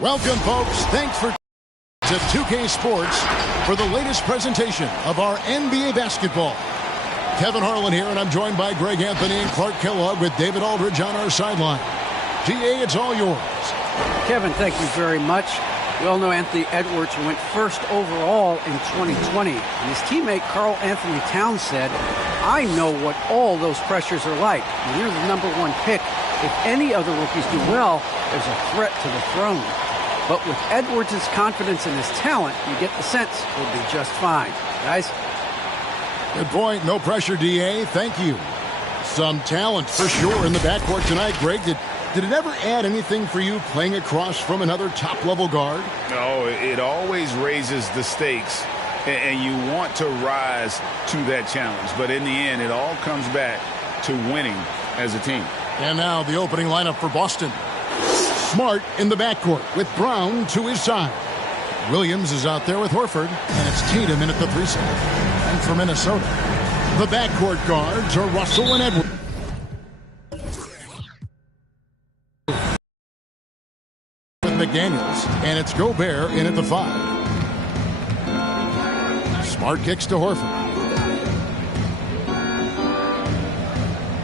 Welcome, folks. Thanks for to 2K Sports for the latest presentation of our NBA basketball. Kevin Harlan here, and I'm joined by Greg Anthony and Clark Kellogg with David Aldridge on our sideline. GA, it's all yours. Kevin, thank you very much. We all know Anthony Edwards went first overall in 2020. And his teammate Karl Anthony Towns said, I know what all those pressures are like. When you're the #1 pick, if any other rookies do well, there's a threat to the throne. But with Edwards' confidence in his talent, you get the sense he'll be just fine. Guys? Good point. No pressure, DA. Thank you. Some talent for sure in the backcourt tonight. Greg, did it ever add anything for you playing across from another top-level guard? No, it always raises the stakes, and you want to rise to that challenge. But in the end, it all comes back to winning as a team. And now the opening lineup for Boston. Smart in the backcourt with Brown to his side. Williams is out there with Horford, and it's Tatum in at the 3 spot. And for Minnesota, the backcourt guards are Russell and Edwards. With McDaniels, and it's Gobert in at the 5. Smart kicks to Horford.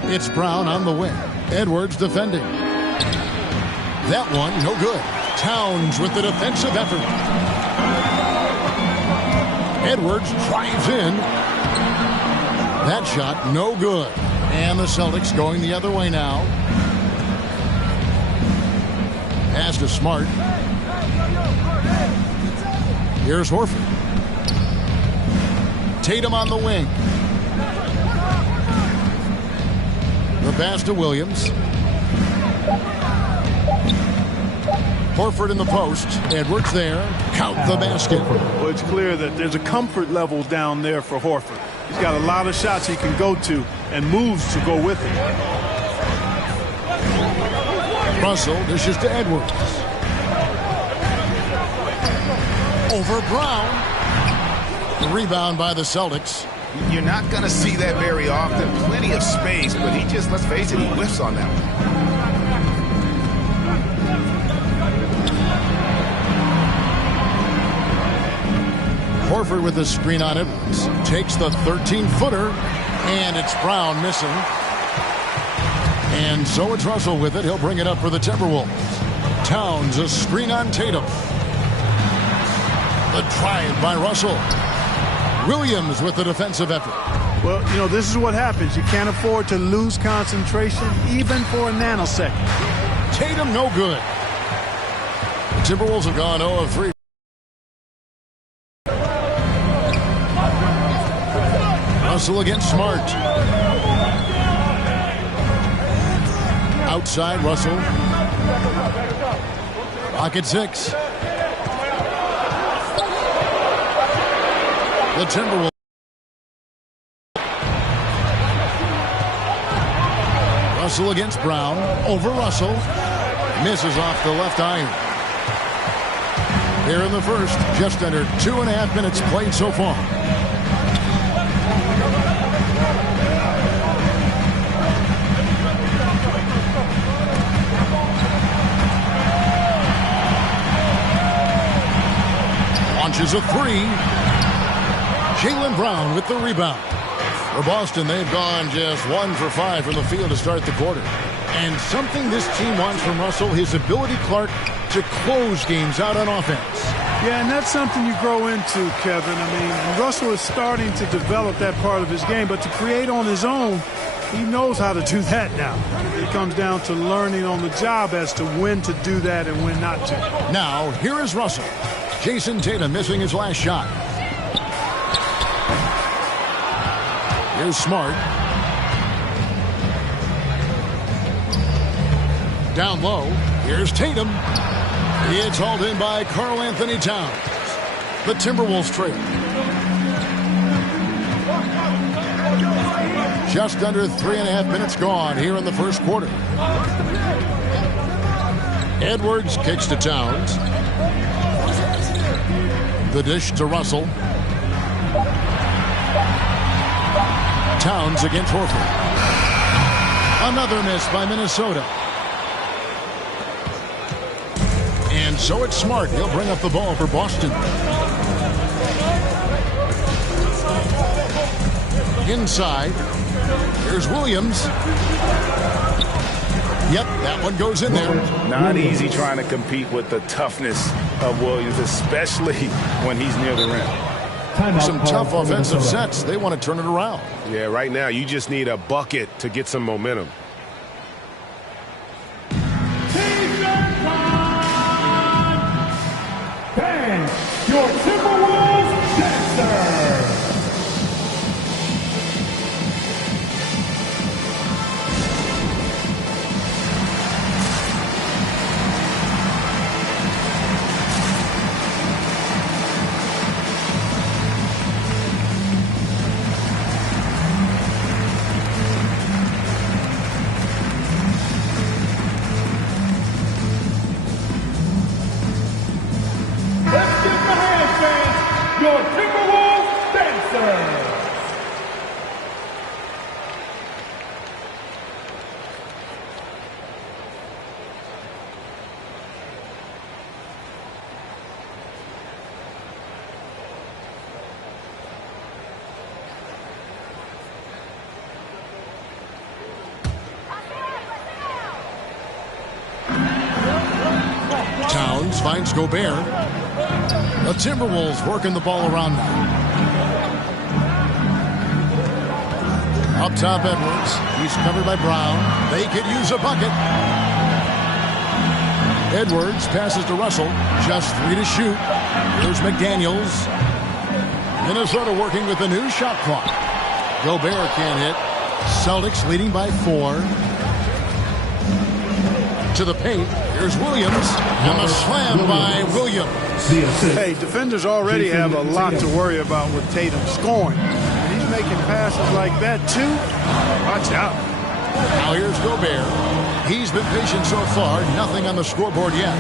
It's Brown on the wing. Edwards defending. That one, no good. Towns with the defensive effort. Edwards drives in. That shot, no good. And the Celtics going the other way now. Pass to Smart. Here's Horford. Tatum on the wing. The pass to Williams. Horford in the post. Edwards there. Count the basket. Well, it's clear that there's a comfort level down there for Horford. He's got a lot of shots he can go to and moves to go with it. Russell dishes to Edwards. Over Brown. The rebound by the Celtics. You're not going to see that very often. Plenty of space, but he just, let's face it, he whiffs on that one. Horford with the screen on Edwards. Takes the 13-footer, and it's Brown missing. And so it's Russell with it. He'll bring it up for the Timberwolves. Towns, a screen on Tatum. The drive by Russell. Williams with the defensive effort. Well, you know, this is what happens. You can't afford to lose concentration, even for a nanosecond. Tatum, no good. The Timberwolves have gone 0 of 3. Russell against Smart. Outside, Russell. Pocket 6. The Timberwolves. Russell against Brown. Over Russell. Misses off the left iron. Here in the first, just under 2.5 minutes played so far. Launches a 3. Jaylen Brown with the rebound. For Boston, they've gone just 1 for 5 from the field to start the quarter. And something this team wants from Russell, his ability, Clark, to close games out on offense. Yeah, and that's something you grow into, Kevin. I mean, Russell is starting to develop that part of his game, but to create on his own, he knows how to do that now. It comes down to learning on the job as to when to do that and when not to. Now, here is Russell. Jason Tatum missing his last shot. Here's Smart. Down low. Here's Tatum. It's hauled in by Karl Anthony Towns. The Timberwolves trail. Just under 3.5 minutes gone here in the first quarter. Edwards kicks to Towns. The dish to Russell. Towns against Horford. Another miss by Minnesota. And And so it's Smart. He'll bring up the ball for Boston. Inside. Here's Williams. Yep, that one goes in there. Not easy trying to compete with the toughness of Williams, especially when he's near the rim. Some tough offensive sets. They want to turn it around. Yeah, right now you just need a bucket to get some momentum. Bang! Your TimberWolves dancer! Your TimberWolves dancer! Towns finds Gobert. The Timberwolves working the ball around now. Up top, Edwards. He's covered by Brown. They could use a bucket. Edwards passes to Russell. Just 3 to shoot. Here's McDaniels. Minnesota working with the new shot clock. Gobert can't hit. Celtics leading by 4. To the paint. Here's Williams. And a slam by Williams. Hey, defenders already have a lot to worry about with Tatum scoring. And he's making passes like that, too. Watch out. Now here's Gobert. He's been patient so far. Nothing on the scoreboard yet.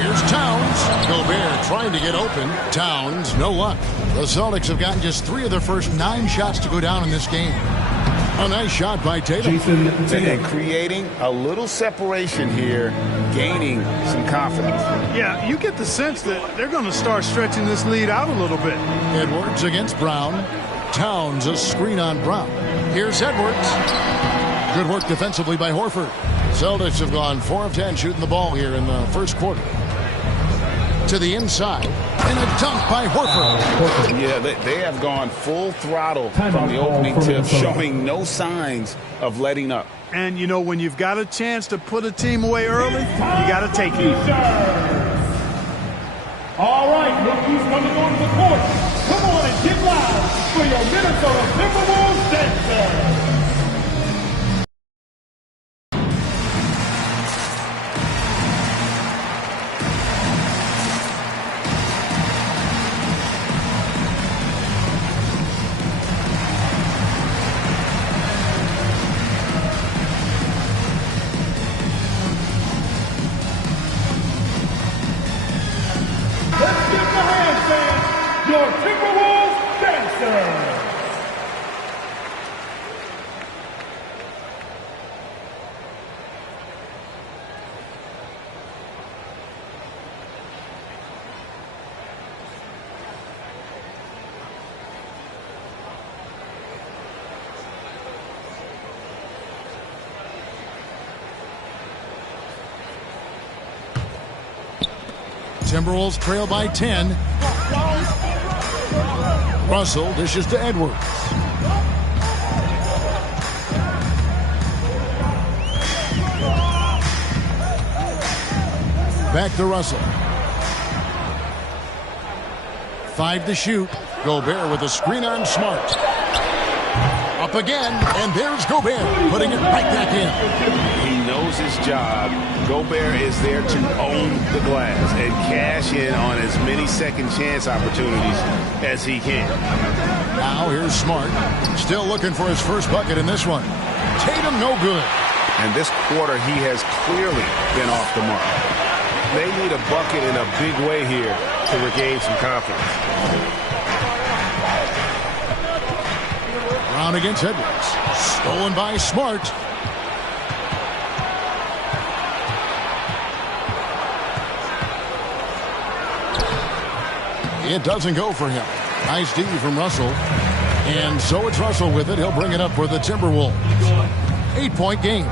Here's Towns. Gobert trying to get open. Towns, no luck. The Celtics have gotten just 3 of their first 9 shots to go down in this game. A nice shot by Tatum. And creating a little separation here, gaining some confidence. Yeah, you get the sense that they're going to start stretching this lead out a little bit. Edwards against Brown. Towns a screen on Brown. Here's Edwards. Good work defensively by Horford. Celtics have gone 4 of 10 shooting the ball here in the first quarter. To the inside. And a dunk by Horford. Yeah, they have gone full throttle from the opening tip, showing no signs of letting up. And, you know, when you've got a chance to put a team away early, you got to take it. All right, rookies coming onto the court. Come on and get loud for your Minnesota Timberwolves dancer. Your TimberWolves dancer. Timberwolves trail by 10. Russell dishes to Edwards. Back to Russell. 5 to shoot. Gobert with a screen on Smart. Up again, and there's Gobert putting it right back in. He knows his job. Gobert is there to own the glass and cash in on as many second chance opportunities as he can. Now here's Smart. Still looking for his first bucket in this one. Tatum no good. And this quarter he has clearly been off the mark. They need a bucket in a big way here to regain some confidence. Brown against Edwards. Stolen by Smart. It doesn't go for him. Nice D from Russell. And so it's Russell with it. He'll bring it up for the Timberwolves. 8-point game.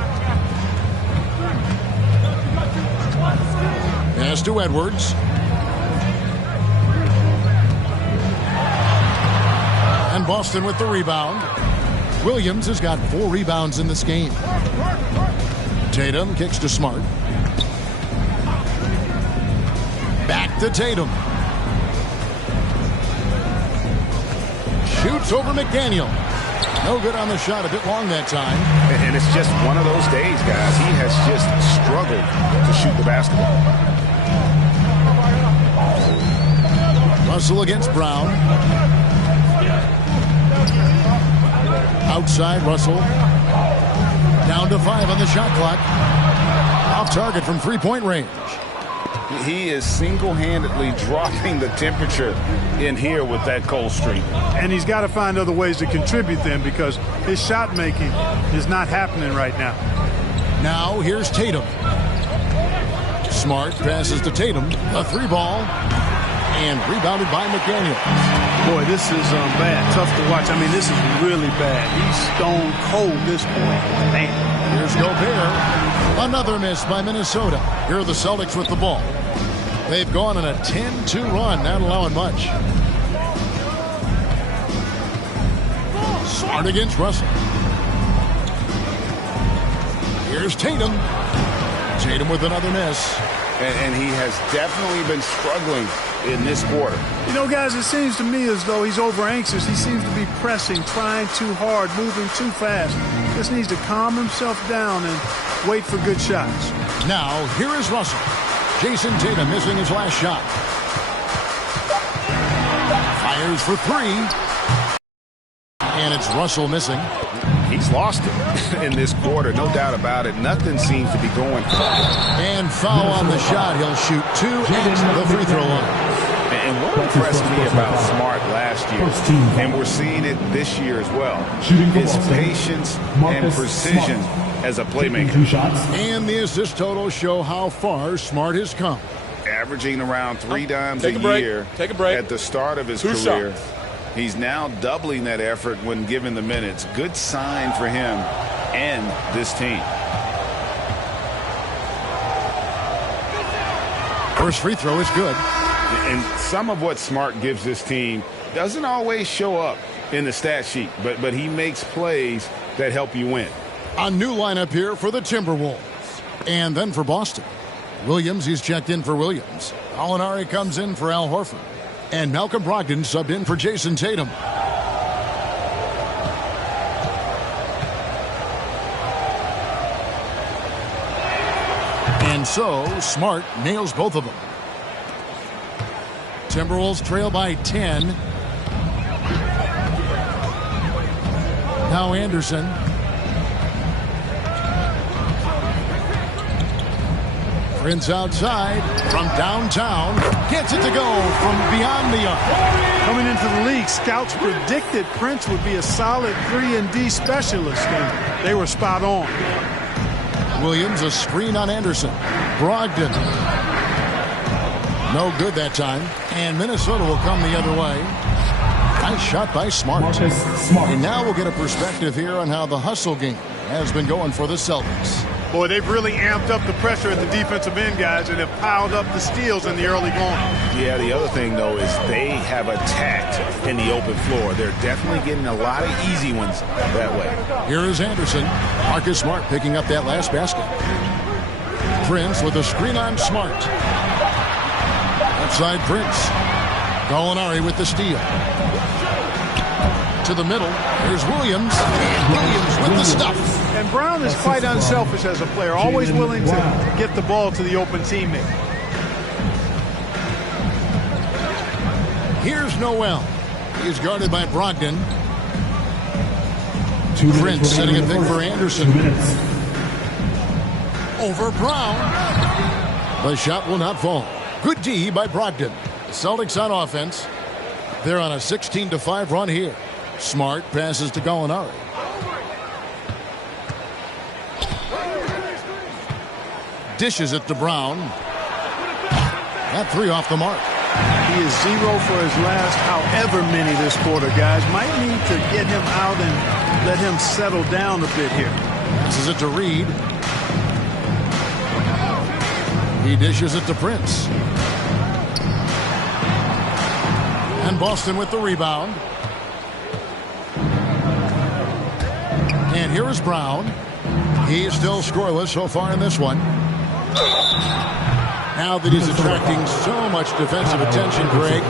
Pass to Edwards. And Boston with the rebound. Williams has got 4 rebounds in this game. Tatum kicks to Smart. Back to Tatum. Shoots over McDaniel. No good on the shot. A bit long that time. And it's just one of those days, guys. He has just struggled to shoot the basketball. Russell against Brown. Outside, Russell. Down to 5 on the shot clock. Off target from three-point range. He is single-handedly dropping the temperature in here with that cold streak. And he's got to find other ways to contribute then, because his shot making is not happening right now. Now here's Tatum. Smart passes to Tatum. A 3-ball. And rebounded by McDaniel. Boy, this is bad. Tough to watch. I mean, this is really bad. He's stone cold this point. Man. Here's Gobert. Another miss by Minnesota. Here are the Celtics with the ball. They've gone on a 10-2 run, not allowing much. Smart against Russell. Here's Tatum. Tatum with another miss. And he has definitely been struggling in this quarter. You know, guys, it seems to me as though he's over anxious. He seems to be pressing, trying too hard, moving too fast. Just needs to calm himself down and wait for good shots. Now, here is Russell. Jason Tatum missing his last shot. Fires for 3. And it's Russell missing. He's lost it in this quarter, no doubt about it. Nothing seems to be going. And foul on the shot. He'll shoot 2 at the free throw line. And what impressed me about Smart last year, and we're seeing it this year as well, his patience and precision as a playmaker. And the assist totals show how far Smart has come. Averaging around 3 dimes a year at the start of his career. He's now doubling that effort when given the minutes. Good sign for him and this team. First free throw is good. And some of what Smart gives this team doesn't always show up in the stat sheet, but he makes plays that help you win. A new lineup here for the Timberwolves. And then for Boston. Williams, he's checked in for Williams. Gallinari comes in for Al Horford. And Malcolm Brogdon subbed in for Jason Tatum. And so, Smart nails both of them. Timberwolves trail by 10. Now Anderson. Prince outside from downtown. Gets it to go from beyond the arc. Coming into the league, scouts predicted Prince would be a solid 3-and-D specialist, and they were spot on. Williams, a screen on Anderson. Brogdon. No good that time. And Minnesota will come the other way. Nice shot by Smart. And now we'll get a perspective here on how the hustle game has been going for the Celtics. Boy, they've really amped up the pressure at the defensive end, guys, and have piled up the steals in the early going. Yeah, the other thing, though, is they have attacked in the open floor. They're definitely getting a lot of easy ones that way. Here is Anderson. Marcus Smart picking up that last basket. Prince with a screen on Smart. Outside Prince. Gallinari with the steal. To the middle. Here's Williams. And Williams with the stuff. And Brown is quite unselfish as a player, always willing to get the ball to the open teammate. Here's Noel. He's guarded by Brogdon. Prince setting a pick for Anderson. Over Brown. The shot will not fall. Good D by Brogdon. The Celtics on offense. They're on a 16-5 run here. Smart passes to Gallinari. Dishes it to Brown. That 3 off the mark. He is 0 for his last however many this quarter, guys. Might need to get him out and let him settle down a bit here. Passes it to Reed. He dishes it to Prince. And Boston with the rebound. And here is Brown. He is still scoreless so far in this one. Now that he's attracting so much defensive attention, Greg,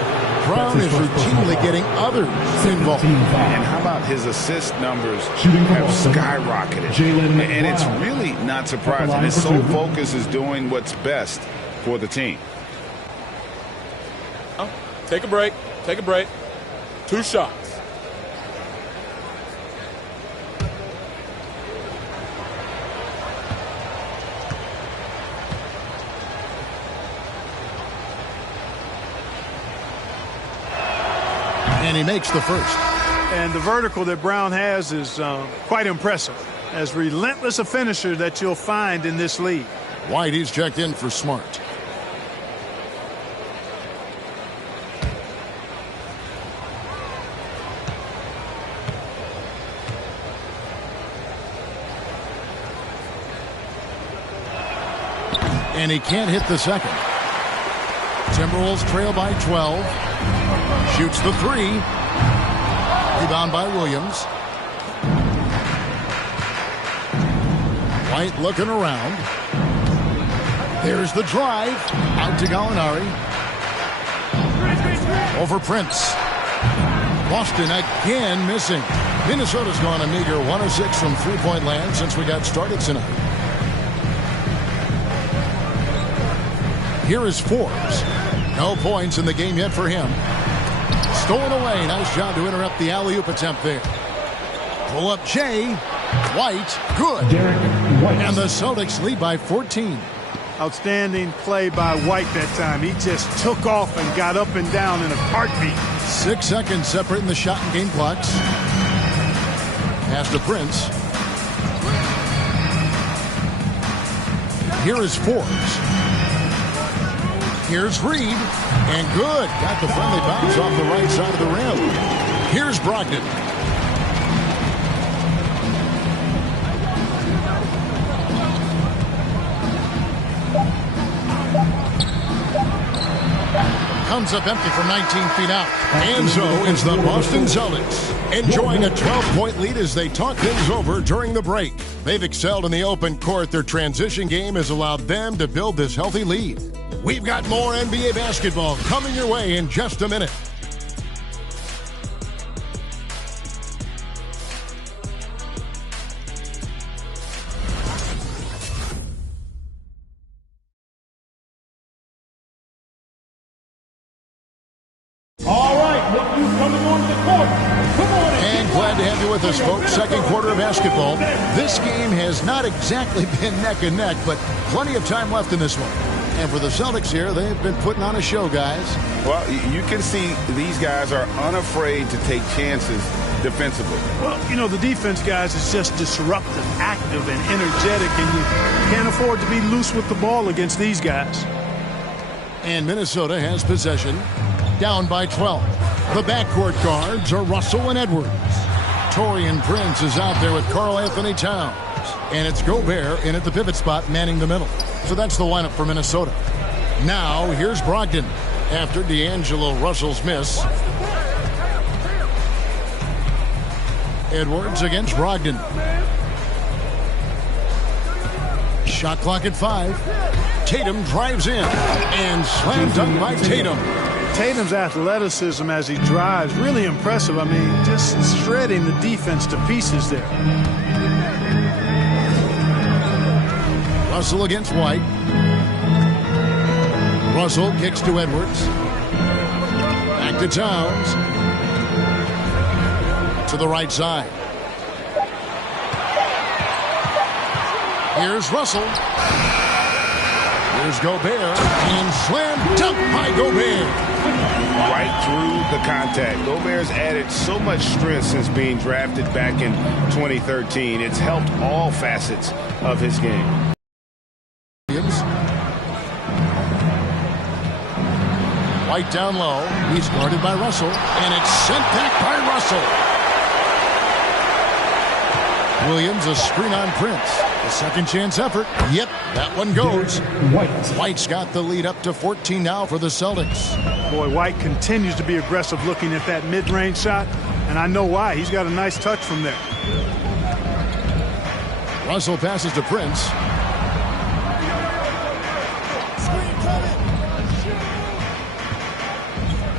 Brown is routinely getting others involved. And how about his assist numbers have skyrocketed? And it's really not surprising. His sole focus is doing what's best for the team. Take a break. Take a break. 2 shots. And he makes the first. And the vertical that Brown has is quite impressive. As relentless a finisher that you'll find in this league. White, he's checked in for Smart. And he can't hit the second. Timberwolves trail by 12. Shoots the 3. Rebound by Williams. White looking around. There's the drive. Out to Gallinari. Over Prince. Boston again missing. Minnesota's gone a meager 1 of 6 from three-point land since we got started tonight. Here is Forbes. No points in the game yet for him. Stolen away. Nice job to interrupt the alley-oop attempt there. Pull up Jay. White. Good. And the Celtics lead by 14. Outstanding play by White that time. He just took off and got up and down in a heartbeat. 6 seconds separating the shot and game clocks. Pass to Prince. Here is Forbes. Here's Reed. And good. Got the friendly bounce off the right side of the rim. Here's Brogdon. Comes up empty from 19 feet out. And so it's the Boston Celtics enjoying a 12-point lead as they talk things over during the break. They've excelled in the open court. Their transition game has allowed them to build this healthy lead. We've got more NBA basketball coming your way in just a minute. With us, folks. Second quarter of basketball. This game has not exactly been neck and neck, but plenty of time left in this one. And for the Celtics here, they've been putting on a show, guys. Well, you can see these guys are unafraid to take chances defensively. Well, you know, the defense, guys, is just disruptive, active, and energetic, and you can't afford to be loose with the ball against these guys. And Minnesota has possession, down by 12. The backcourt guards are Russell and Edwards. Taurean Prince is out there with Karl Anthony Towns. And it's Gobert in at the pivot spot, manning the middle. So that's the lineup for Minnesota. Now, here's Brogdon after D'Angelo Russell's miss. Edwards against Brogdon. Shot clock at 5. Tatum drives in. And slam dunk by Tatum. Tatum's athleticism as he drives, really impressive. I mean, just shredding the defense to pieces there. Russell against White. Russell kicks to Edwards. Back to Towns. To the right side. Here's Russell. Here's Gobert. And slam dunk by Gobert. Right through the contact. Gobert's added so much strength since being drafted back in 2013. It's helped all facets of his game. White down low. He's guarded by Russell. And it's sent back by Russell. Williams, a screen on Prince. A second chance effort. Yep, that one goes. White's got the lead up to 14 now for the Celtics. Boy, White continues to be aggressive looking at that mid-range shot. And I know why. He's got a nice touch from there. Russell passes to Prince.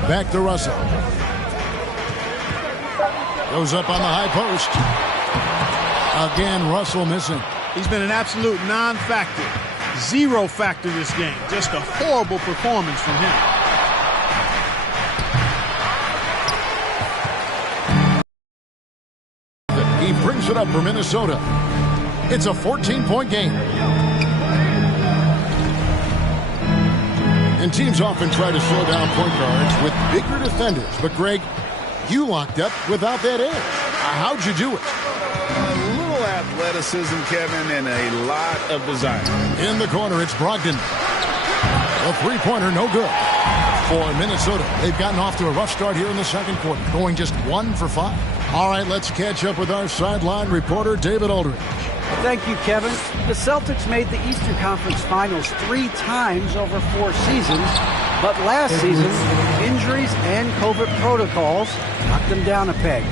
Back to Russell. Goes up on the high post. Again, Russell missing. He's been an absolute non-factor. Zero factor this game. Just a horrible performance from him. He brings it up for Minnesota. It's a 14-point game. And teams often try to slow down point guards with bigger defenders. But, Greg, you locked up without that edge. How'd you do it? A little athleticism, Kevin, and a lot of design. In the corner, it's Brogdon. A three-pointer, no good. For Minnesota, they've gotten off to a rough start here in the second quarter, going just 1 for 5. All right, let's catch up with our sideline reporter, David Aldridge. Thank you, Kevin. The Celtics made the Eastern Conference Finals 3 times over 4 seasons, but last season, injuries and COVID protocols knocked them down a peg.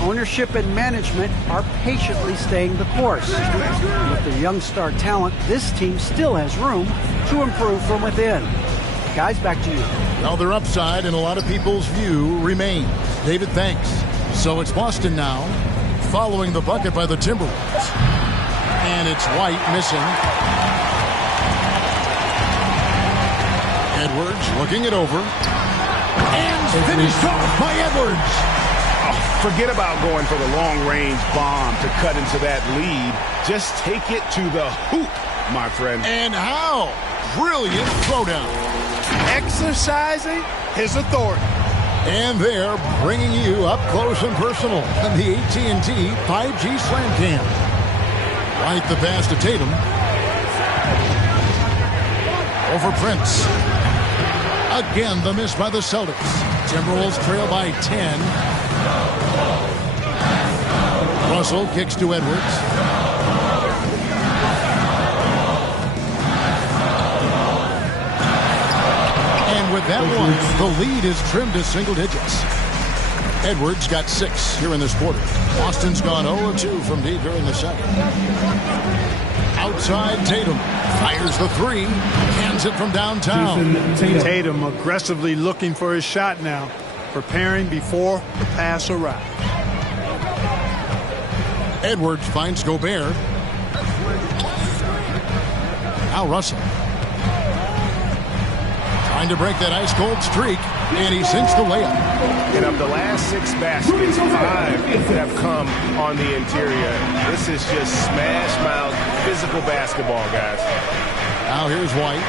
Ownership and management are patiently staying the course. With their young star talent, this team still has room to improve from within. Guys, back to you. Now their upside, in a lot of people's view, remains. David, thanks. So it's Boston now, following the bucket by the TimberWolves. And it's White missing. Edwards looking it over. And finished off by Edwards. Forget about going for the long-range bomb to cut into that lead. Just take it to the hoop, my friend. And how? Brilliant throwdown. Exercising his authority. And they're bringing you up close and personal on the AT&T 5G Slam Cam. White the pass to Tatum. Over Prince. Again, the miss by the Celtics. Timberwolves trail by 10. Russell kicks to Edwards. And with that one, the lead is trimmed to single digits. Edwards got 6 here in this quarter. Boston's gone 0-2 from deep here in the second. Outside, Tatum fires the 3, hands it from downtown. Tatum aggressively looking for his shot now, preparing before the pass arrives. Edwards finds Gobert. Now Russell. Trying to break that ice-cold streak, and he sinks the layup. And of the last 6 baskets, 5 have come on the interior. This is just smash-mouth physical basketball, guys. Now here's White.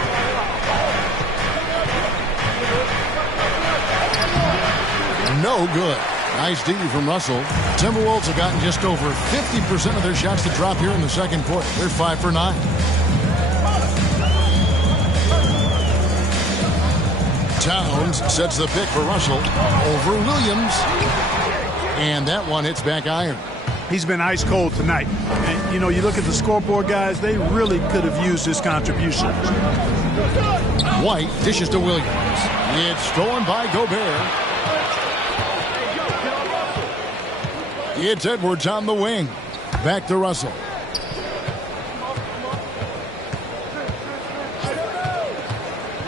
No good. Nice D from Russell. Timberwolves have gotten just over 50% of their shots to drop here in the second quarter. They're 5 for 9. Towns sets the pick for Russell over Williams. And that one hits back iron. He's been ice cold tonight. And, you know, you look at the scoreboard, guys, they really could have used his contribution. White dishes to Williams. It's stolen by Gobert. It's Edwards on the wing. Back to Russell.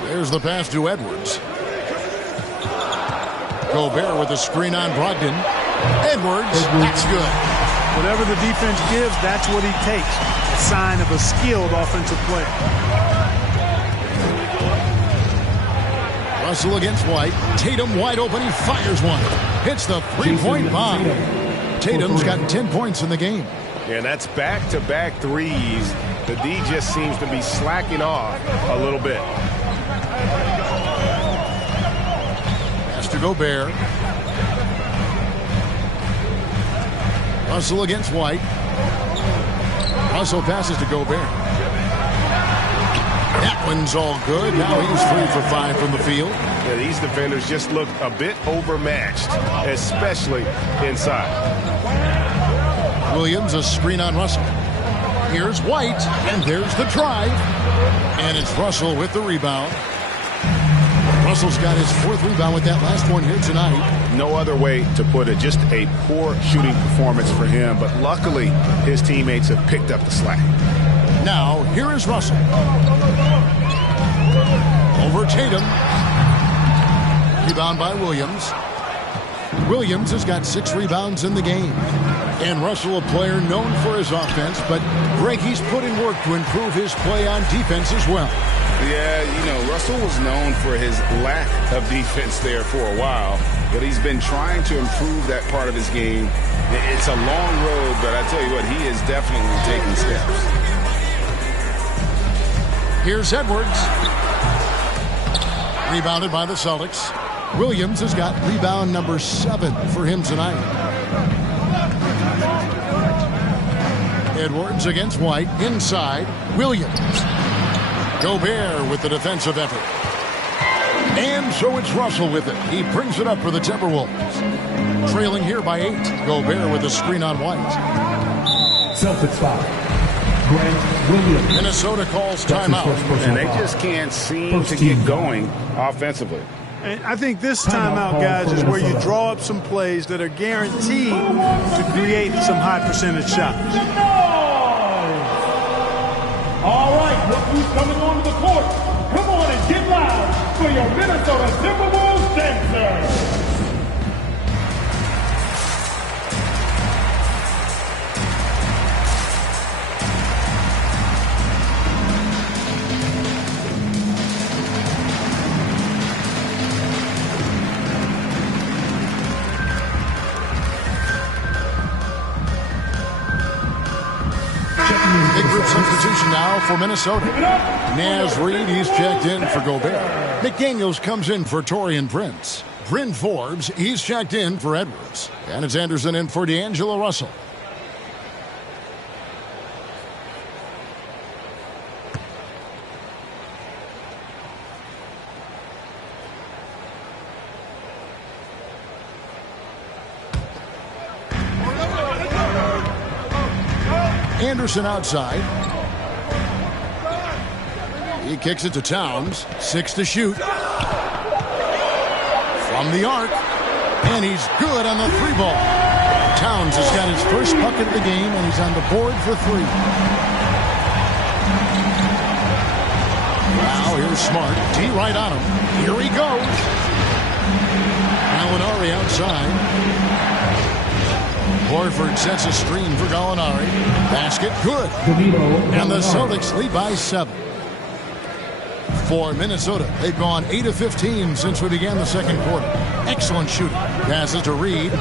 There's the pass to Edwards. Gobert with a screen on Brogdon. Edwards, that's good. Whatever the defense gives, that's what he takes. A sign of a skilled offensive player. Russell against White. Tatum wide open. He fires one. Hits the three-point bomb. Tatum's got 10 points in the game. Yeah, and that's back-to-back threes. The D just seems to be slacking off a little bit. Pass to Gobert. Russell against White. Russell passes to Gobert. That one's all good. Now he's 3 for 5 from the field. Yeah, these defenders just look a bit overmatched, especially inside. Williams, a screen on Russell. Here's White, and there's the drive. And it's Russell with the rebound. Russell's got his 4th rebound with that last one here tonight. No other way to put it. Just a poor shooting performance for him. But luckily, his teammates have picked up the slack. Now, here is Russell. Over Tatum. Rebound by Williams. Williams has got 6 rebounds in the game. And Russell, a player known for his offense, but Greg, he's put in work to improve his play on defense as well. Yeah, you know, Russell was known for his lack of defense there for a while, but he's been trying to improve that part of his game. It's a long road, but I tell you what, he is definitely taking steps. Here's Edwards. Rebounded by the Celtics. Williams has got rebound number 7 for him tonight. Edwards against White. Inside. Williams. Gobert with the defensive effort. And so it's Russell with it. He brings it up for the Timberwolves. Trailing here by 8. Gobert with a screen on White. Celtics foul. Williams. Minnesota calls timeout. And they just can't seem to get going offensively. And I think this timeout, guys, is where you draw up some plays that are guaranteed to create some high percentage shots. All right, look who's coming onto the court. Come on and get loud for your Minnesota Timberwolves dancers. Big group substitution now for Minnesota. Naz Reid, he's checked in for Gobert. McDaniels comes in for Taurean Prince. Bryn Forbes, he's checked in for Edwards. And it's Anderson in for D'Angelo Russell. Anderson outside. He kicks it to Towns. 6 to shoot. From the arc. And he's good on the 3-ball. Towns has got his first bucket of the game, and he's on the board for 3. Now here's Smart. T right on him. Here he goes. Gallinari outside. Horford sets a screen for Gallinari. Basket good. And the Celtics lead by 7. For Minnesota, they've gone 8 of 15 since we began the second quarter. Excellent shooting. Passes to Reed.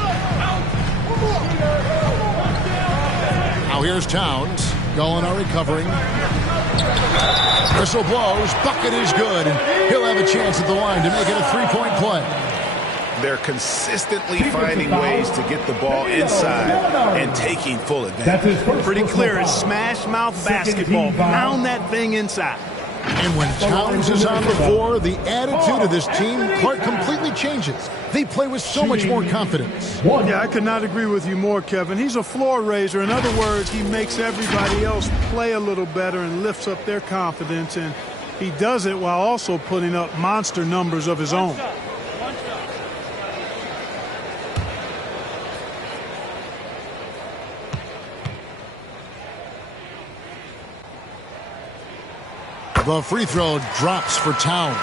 Now here's Towns. Gallinari covering. Whistle blows. Bucket is good. And he'll have a chance at the line to make it a 3-point play. They're consistently finding ways to get the ball inside and taking full advantage. Pretty clear. It's smash mouth basketball. Pound that thing inside. And when Towns is on the floor, the attitude of this team, Clark, completely changes. They play with so much more confidence. Yeah, I could not agree with you more, Kevin. He's a floor raiser. In other words, he makes everybody else play a little better and lifts up their confidence. And he does it while also putting up monster numbers of his own. The free throw drops for Towns.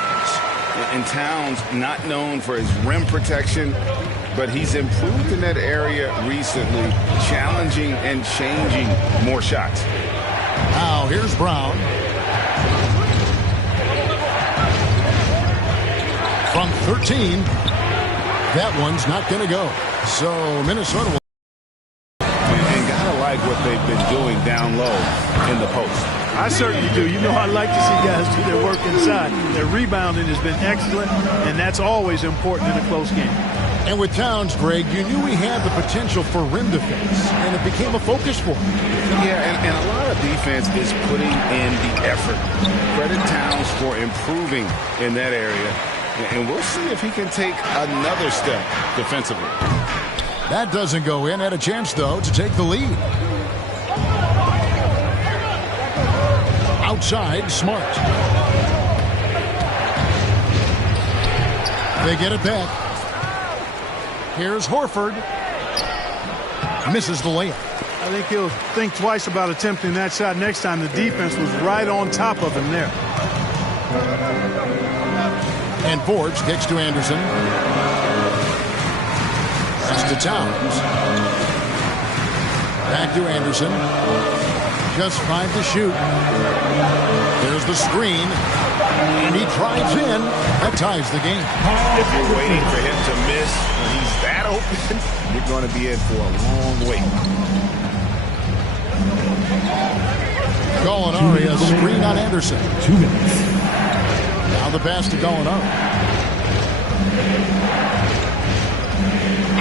And Towns, not known for his rim protection, but he's improved in that area recently, challenging and changing more shots. Now here's Brown. From 13. That one's not going to go. So Minnesota will. And gotta like what they've been doing down low in the post. I certainly do. You know, I like to see guys do their work inside. Their rebounding has been excellent, and that's always important in a close game. And with Towns, Greg, you knew he had the potential for rim defense, and it became a focus for him. Yeah, and a lot of defense is putting in the effort. Credit Towns for improving in that area, and we'll see if he can take another step defensively. That doesn't go in. Had a chance, though, to take the lead. Outside, Smart. They get it back. Here's Horford. Misses the layup. I think he'll think twice about attempting that shot next time. The defense was right on top of him there. And Forbes kicks to Anderson. That's to Towns. Back to Anderson. Just 5 to shoot. There's the screen. And he drives in. That ties the game. If you're waiting for him to miss when he's that open, you're going to be in for a long wait. Gallinari, a screen on Anderson. 2 minutes. Now the pass to Gallinari.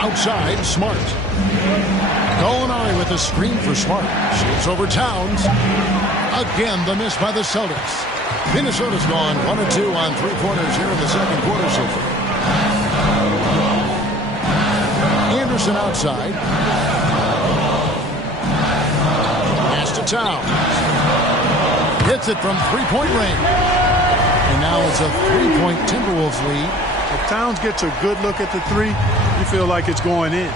Outside, Smart. Gallinari with a screen for Smart. Shoots over Towns. Again, the miss by the Celtics. Minnesota's gone 1 of 2 on 3-pointers here in the second quarter so far. Anderson outside. Pass to Towns. Hits it from 3-point range. And now it's a 3-point Timberwolves lead. If Towns gets a good look at the three, you feel like it's going in.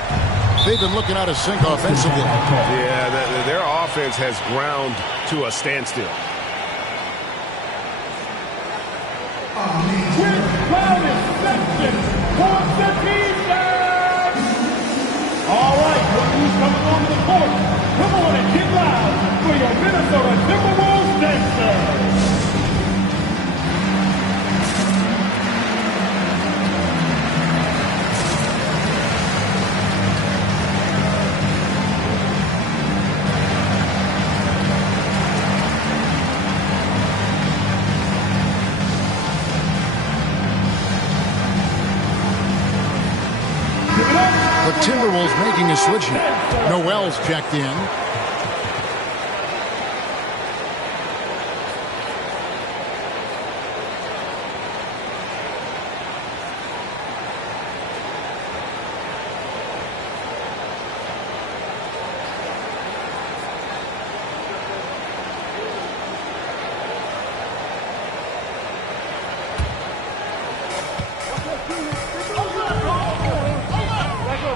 They've been looking out of sync offensively. Yeah, their offense has ground to a standstill. With violent section towards the defense. All right, look who's coming onto the court. Come on and get loud for your Minnesota Timberwolves dancers. The Timberwolves making a switch here. Noel's checked in.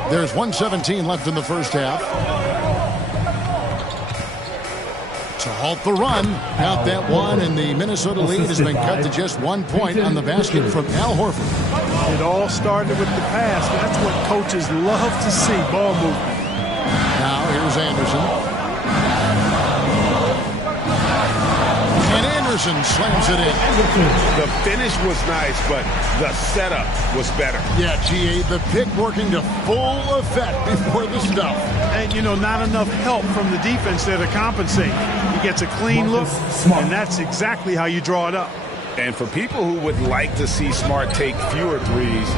There's 1:17 left in the first half. To halt the run. Got that one, and the Minnesota lead has been cut to just 1 point on the basket from Al Horford. It all started with the pass. That's what coaches love to see, ball movement. Now here's Anderson. And Anderson slams it in. The finish was nice, but the setup was better. Yeah, GA, the pick working to full effect before the stuff. And, you know, not enough help from the defense there to compensate. He gets a clean look, and that's exactly how you draw it up. And for people who would like to see Smart take fewer threes,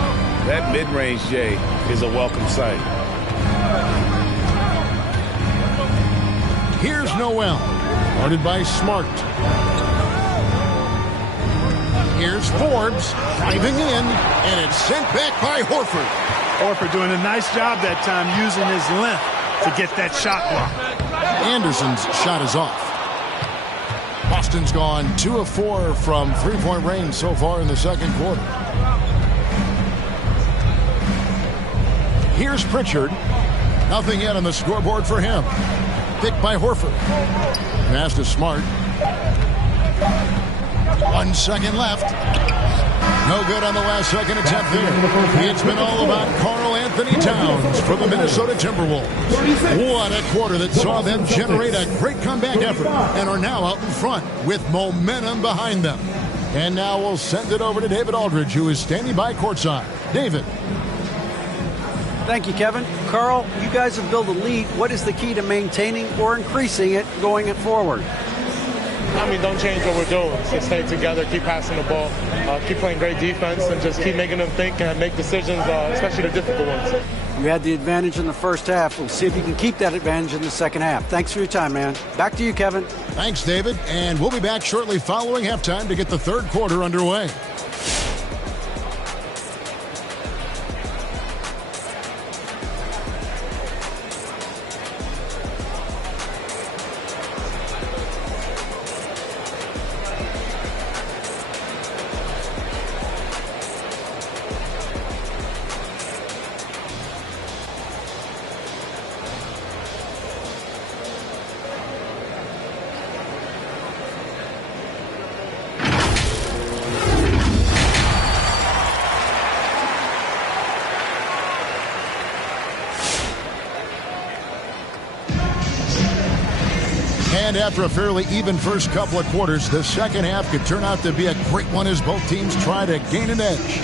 that mid-range, Jay, is a welcome sight. Here's Noel, guarded by Smart. Here's Forbes, driving in, and it's sent back by Horford. Horford doing a nice job that time using his length to get that shot block. Anderson's shot is off. Boston's gone 2 of 4 from 3-point range so far in the second quarter. Here's Pritchard. Nothing yet on the scoreboard for him. Picked by Horford. Pass to Smart. 1 second left. No good on the last second attempt there. It's been all about Karl Anthony Towns for the Minnesota Timberwolves. What a quarter that saw them generate a great comeback effort and are now out in front with momentum behind them. And now we'll send it over to David Aldridge, who is standing by courtside. David. Thank you, Kevin. Carl, you guys have built a lead. What is the key to maintaining or increasing it going forward? don't change what we're doing. Just stay together, keep passing the ball, keep playing great defense, and just keep making them think and make decisions, especially the difficult ones. You had the advantage in the first half. We'll see if you can keep that advantage in the second half. Thanks for your time, man. Back to you, Kevin. Thanks, David. And we'll be back shortly following halftime to get the third quarter underway. And after a fairly even first couple of quarters, the second half could turn out to be a great one as both teams try to gain an edge.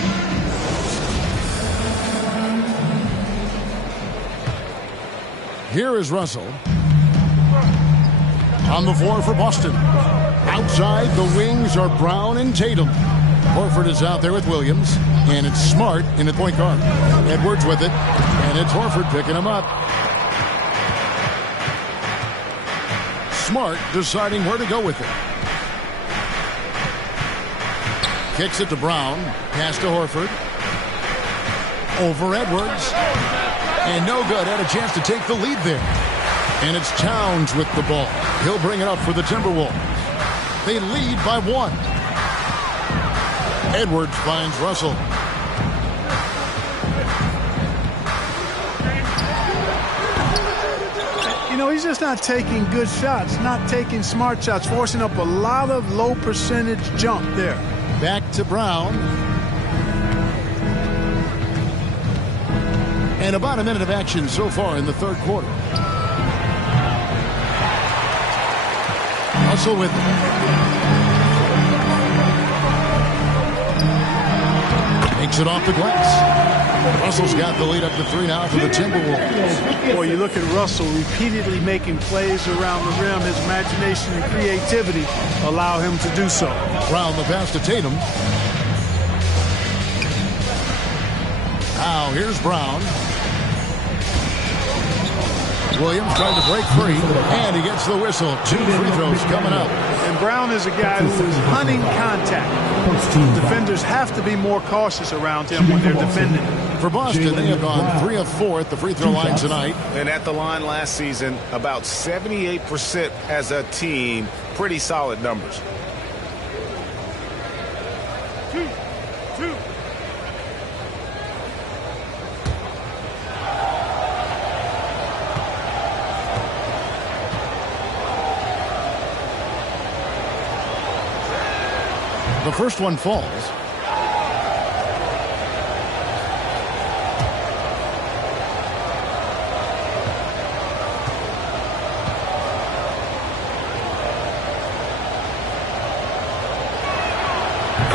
Here is Russell. On the floor for Boston. Outside, the wings are Brown and Tatum. Horford is out there with Williams. And it's Smart in the point guard. Edwards with it. And it's Horford picking him up. Smart deciding where to go with it. Kicks it to Brown. Pass to Horford. Over Edwards. And no good. Had a chance to take the lead there. And it's Towns with the ball. He'll bring it up for the Timberwolves. They lead by 1. Edwards finds Russell. You know, he's just not taking good shots, not taking smart shots, forcing up a lot of low percentage jump there. Back to Brown. And about a minute of action so far in the third quarter. Russell with it. Makes it off the glass. Russell's got the lead up to 3 now for the Timberwolves. Boy, you look at Russell repeatedly making plays around the rim. His imagination and creativity allow him to do so. Brown the pass to Tatum. Now here's Brown. Williams trying to break free, and he gets the whistle. 2 free throws coming up. And Brown is a guy who is hunting contact. Defenders have to be more cautious around him when they're defending. For Boston, they have gone 3 of 4 at the free throw line tonight. And at the line last season, about 78% as a team. Pretty solid numbers. The first one falls.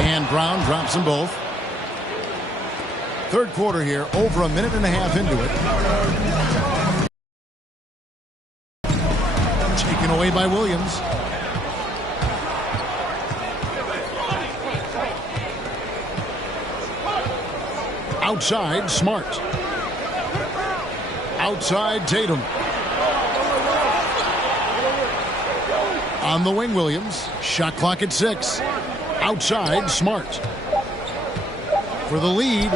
And Brown drops them both. Third quarter here, over a minute and a half into it. Taken away by Williams. Outside, Smart. Outside, Tatum. On the wing, Williams. Shot clock at 6. Outside, Smart. For the lead.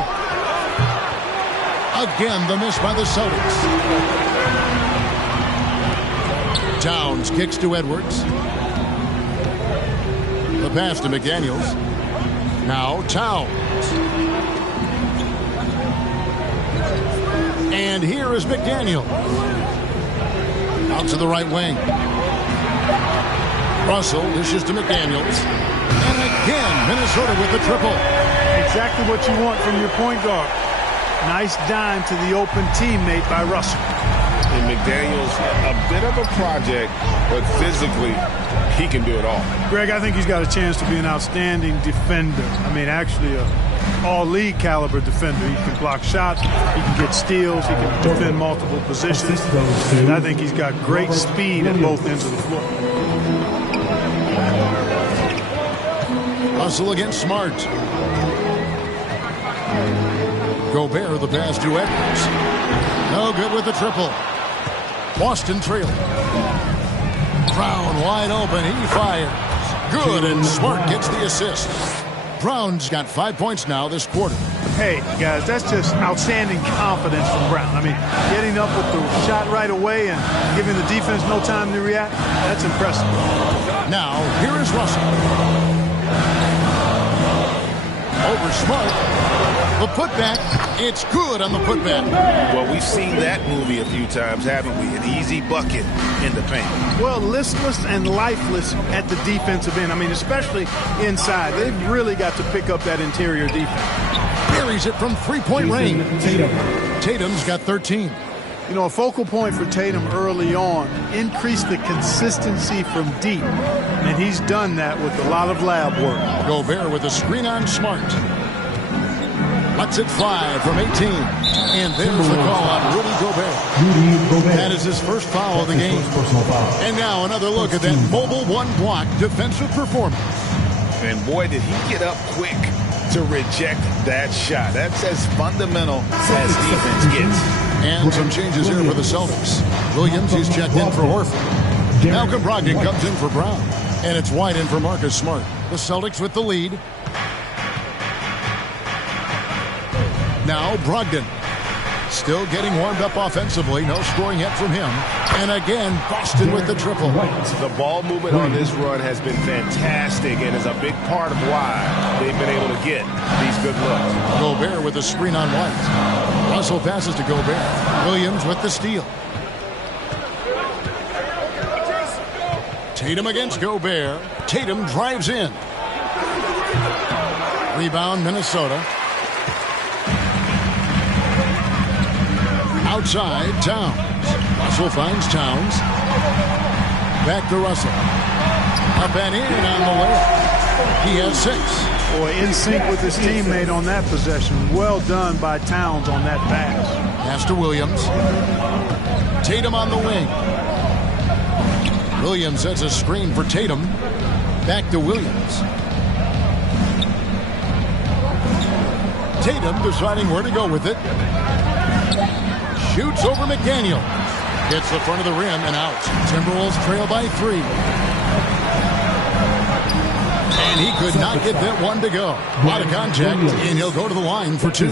Again, the miss by the Celtics. Towns kicks to Edwards. The pass to McDaniels. Now Towns. And here is McDaniel. Out to the right wing. Russell dishes to McDaniels. And again, Minnesota with the triple. Exactly what you want from your point guard. Nice dime to the open teammate by Russell. And McDaniels, a bit of a project, but physically, he can do it all. Greg, I think he's got a chance to be an outstanding defender. I mean, actually a all-league caliber defender. He can block shots, he can get steals, he can defend multiple positions. And I think he's got great speed at both ends of the floor. Russell against Smart. Gobert the pass to Edwards. No good with the triple. Boston trailing. Brown wide open. He fires. Good, and Smart gets the assist. Brown's got 5 points now this quarter. Hey, guys, that's just outstanding confidence from Brown. I mean, getting up with the shot right away and giving the defense no time to react, that's impressive. Now, here is Russell. Over Smart. The putback. It's good on the putback. Well, we've seen that movie a few times, haven't we? An easy bucket in the paint. Well, listless and lifeless at the defensive end. I mean, especially inside. They've really got to pick up that interior defense. Buries it from three-point range. Tatum's got 13. You know, a focal point for Tatum early on, increase the consistency from deep. And he's done that with a lot of lab work. Gobert with a screen on Smart. Lets it fly from 18. And there's the call on Rudy Gobert. That is his first foul of the game. And now another look at that mobile one-block defensive performance. And boy, did he get up quick to reject that shot. That's as fundamental as defense gets. And some changes here for the Celtics. Williams, he's checked in for Horford. Malcolm Brogdon comes in for Brown. And it's White in for Marcus Smart. The Celtics with the lead. Now Brogdon. Still getting warmed up offensively. No scoring yet from him. And again, Boston with the triple. The ball movement on this run has been fantastic and is a big part of why they've been able to get these good looks. Gobert with a screen on White. Russell passes to Gobert. Williams with the steal. Tatum against Gobert. Tatum drives in. Rebound, Minnesota. Outside, Towns. Russell finds Towns. Back to Russell. Up and in on the layup. He has 6. Boy, in sync with his teammate on that possession. Well done by Towns on that pass. Pass to Williams. Tatum on the wing. Williams sets a screen for Tatum. Back to Williams. Tatum deciding where to go with it. Shoots over McDaniel. Hits the front of the rim and out. Timberwolves trail by 3. And he could not get that one to go. A lot of contact, and he'll go to the line for 2.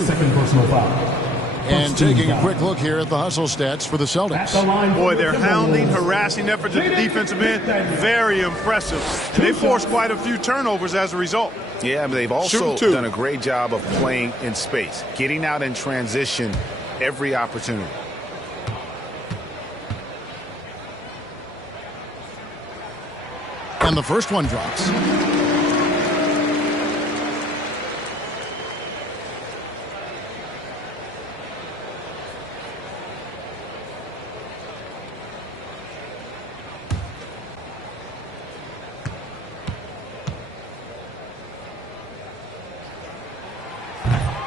And taking a quick look here at the hustle stats for the Celtics. Boy, their hounding, harassing efforts at the defensive end, very impressive. And they forced quite a few turnovers as a result. Yeah, but they've also done a great job of playing in space, getting out in transition every opportunity. And the first one drops.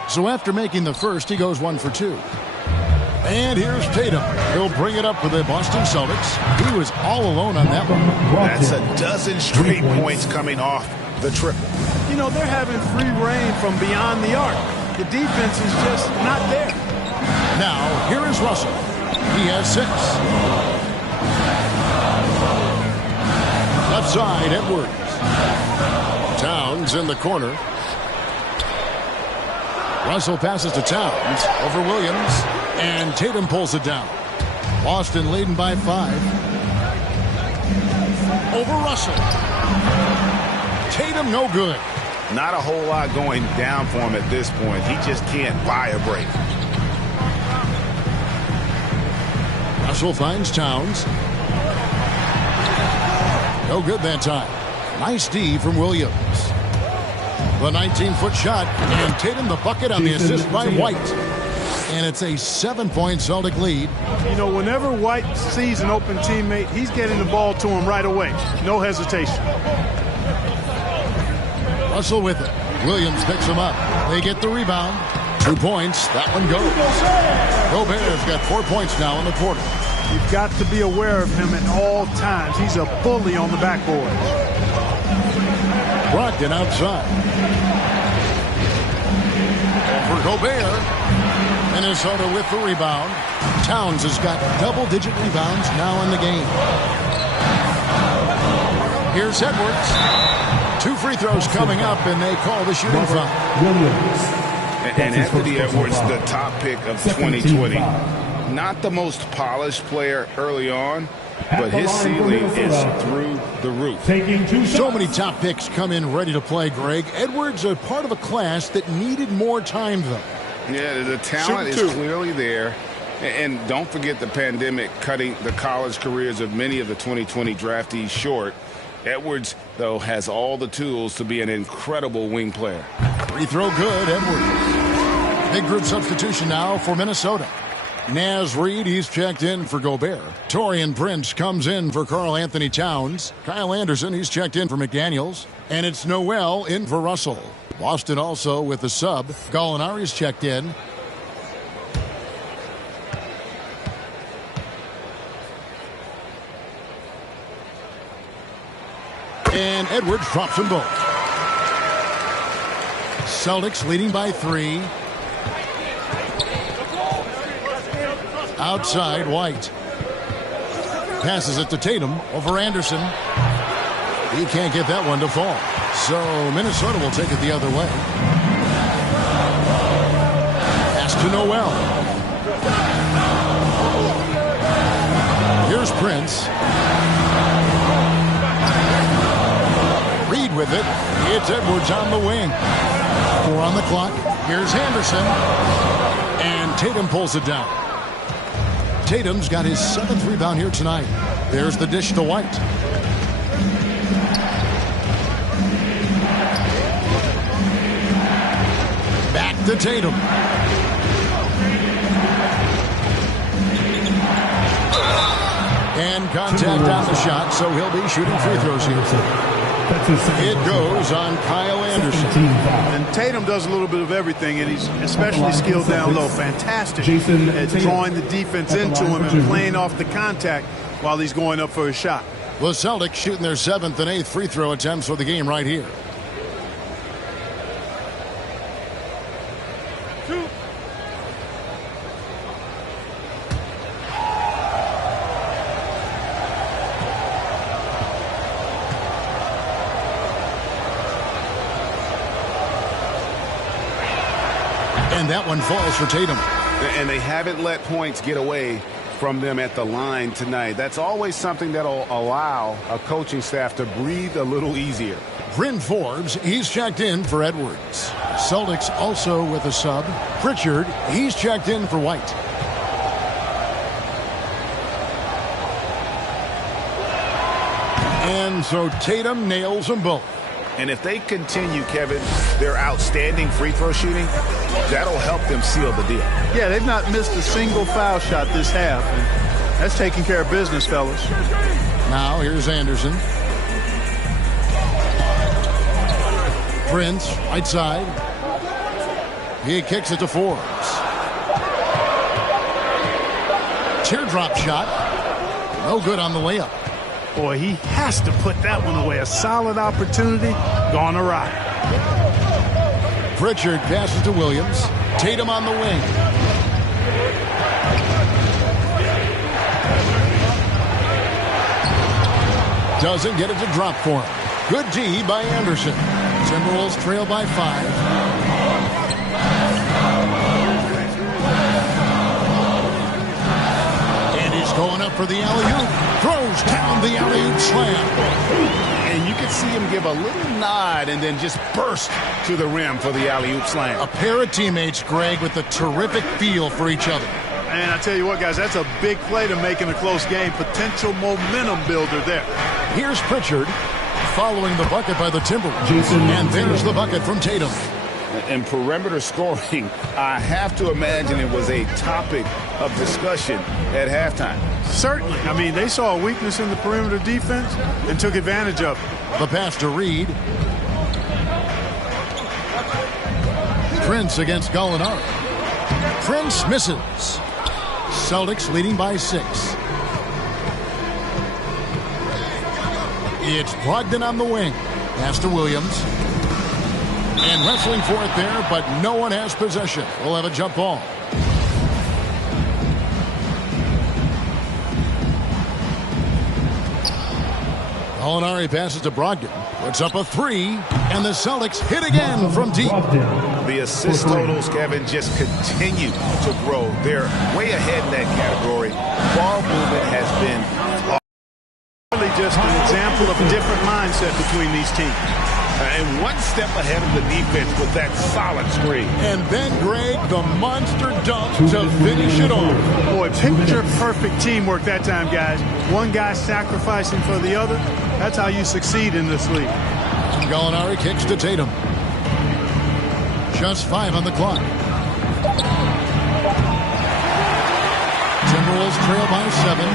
So after making the first, he goes 1 for 2. And here's Tatum. He'll bring it up for the Boston Celtics. He was all alone on that one. That's a dozen straight points coming off the triple. You know, they're having free reign from beyond the arc. The defense is just not there. Now, here is Russell. He has 6. Left side, Edwards. Towns in the corner. Russell passes to Towns over Williams, and Tatum pulls it down. Boston leading by 5. Over Russell. Tatum no good. Not a whole lot going down for him at this point. He just can't buy a break. Russell finds Towns. No good that time. Nice D from Williams. The 19-foot shot, and Tatum the bucket on the assist by White. And it's a 7-point Celtic lead. You know, whenever White sees an open teammate, he's getting the ball to him right away. No hesitation. Russell with it. Williams picks him up. They get the rebound. 2 points. That one goes. Gobert's got 4 points now in the quarter. You've got to be aware of him at all times. He's a bully on the backboard. Brogdon outside. For Gobert. Minnesota with the rebound. Towns has got double-digit rebounds now in the game. Here's Edwards. 2 free throws coming up, and they call the shooting foul. And Anthony Edwards, the top pick of 2020. Not the most polished player early on, but his ceiling is through the roof. So many top picks come in ready to play, Greg. Edwards a part of a class that needed more time, though. Yeah, the talent is clearly there. And don't forget the pandemic cutting the college careers of many of the 2020 draftees short. Edwards, though, has all the tools to be an incredible wing player. Free throw good, Edwards. Big group substitution now for Minnesota. Naz Reid, he's checked in for Gobert. Taurean Prince comes in for Karl Anthony Towns. Kyle Anderson, he's checked in for McDaniels. And it's Noel in for Russell. Boston also with the sub. Gallinari's checked in. And Edwards drops them both. Celtics leading by 3. Outside, White. Passes it to Tatum over Anderson. He can't get that one to fall. So Minnesota will take it the other way. Pass to Noel. Here's Prince. Reed with it. It's Edwards on the wing. 4 on the clock. Here's Anderson. And Tatum pulls it down. Tatum's got his 7th rebound here tonight. There's the dish to White. Back to Tatum. And contact on the shot, so he'll be shooting free throws here. It goes on Kyle Anderson. And Tatum does a little bit of everything, and he's especially skilled down low. Fantastic at drawing the defense into him and playing off the contact while he's going up for a shot. The Celtics shooting their 7th and 8th free throw attempts for the game right here. And that one falls for Tatum. And they haven't let points get away from them at the line tonight. That's always something that'll allow a coaching staff to breathe a little easier. Bryn Forbes, he's checked in for Edwards. Celtics also with a sub. Pritchard, he's checked in for White. And so Tatum nails them both. And if they continue, Kevin, their outstanding free throw shooting, that'll help them seal the deal. Yeah, they've not missed a single foul shot this half. And that's taking care of business, fellas. Now here's Anderson. Prince, right side. He kicks it to Forbes. Teardrop shot. No good on the layup. Boy, he has to put that one away. A solid opportunity gone awry. Pritchard passes to Williams. Tatum on the wing. Doesn't get it to drop for him. Good D by Anderson. Timberwolves trail by 5. And he's going up for the alley-oop. Throws down the alley-oop slam. And you can see him give a little nod and then just burst to the rim for the alley-oop slam. A pair of teammates, Greg, with a terrific feel for each other. And I tell you what, guys, that's a big play to make in a close game. Potential momentum builder there. Here's Pritchard following the bucket by the Timberwolves. And there's the bucket from Tatum. And perimeter scoring, I have to imagine it was a topic of discussion at halftime. Certainly. I mean, they saw a weakness in the perimeter defense and took advantage of it. The pass to Reed. Prince against Gallinari. Prince misses. Celtics leading by 6. It's Brogdon on the wing. Pass to Williams. And wrestling for it there, but no one has possession. We'll have a jump ball. Molinari passes to Brogdon. Puts up a three, and the Celtics hit again from deep. The assist totals, Kevin, just continue to grow. They're way ahead in that category. Ball movement has been really just an example of a different mindset between these teams. And one step ahead of the defense with that solid screen. And then, Greg, the monster dunk to finish it off. Boy, picture-perfect teamwork that time, guys. One guy sacrificing for the other. That's how you succeed in this league. Gallinari kicks to Tatum. Just 5 on the clock. Timberwolves trail by 7.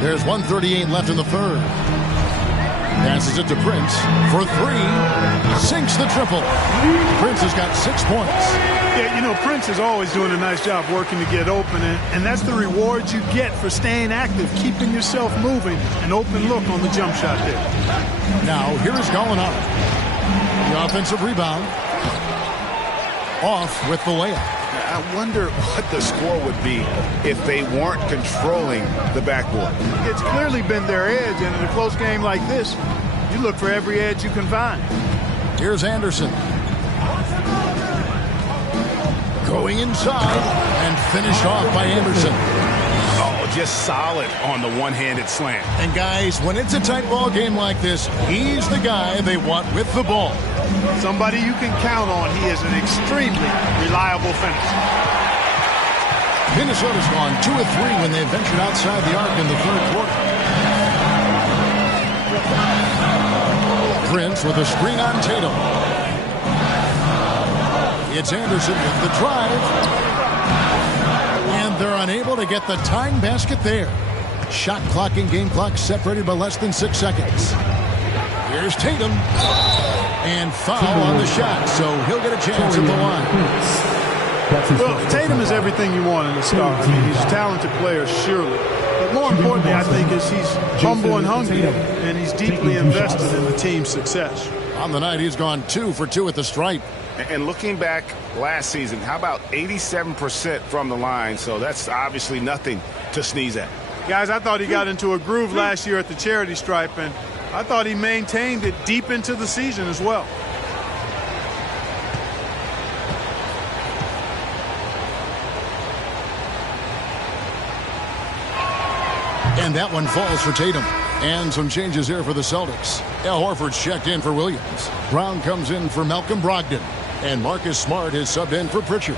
There's 1:38 left in the third. Passes it to Prince for 3. Sinks the triple. Prince has got 6 points. Yeah, you know, Prince is always doing a nice job working to get open, and that's the reward you get for staying active, keeping yourself moving, an open look on the jump shot there. Now, here is Gallinari. The offensive rebound. Off with the layup. I wonder what the score would be if they weren't controlling the backboard. It's clearly been their edge, and in a close game like this, you look for every edge you can find. Here's Anderson. Going inside and finished off by Anderson. Oh, just solid on the one-handed slam. And guys, when it's a tight ball game like this, he's the guy they want with the ball. Somebody you can count on. He is an extremely reliable finisher. Minnesota's gone 2 of 3 when they ventured outside the arc in the third quarter. Prince with a screen on Tatum. It's Anderson with the drive. And they're unable to get the tying basket there. Shot clock and game clock separated by less than 6 seconds. Here's Tatum. And foul on the shot, so he'll get a chance at the line. Well, Tatum is everything you want in a star. I mean, he's a talented player, surely. But more importantly, I think, is he's humble and hungry, and he's deeply invested in the team's success. On the night, he's gone 2 for 2 at the stripe. And looking back last season, how about 87% from the line? So that's obviously nothing to sneeze at. Guys, I thought he got into a groove last year at the charity stripe, and I thought he maintained it deep into the season as well. And that one falls for Tatum. And some changes here for the Celtics. Al Horford's checked in for Williams. Brown comes in for Malcolm Brogdon. And Marcus Smart is subbed in for Pritchard.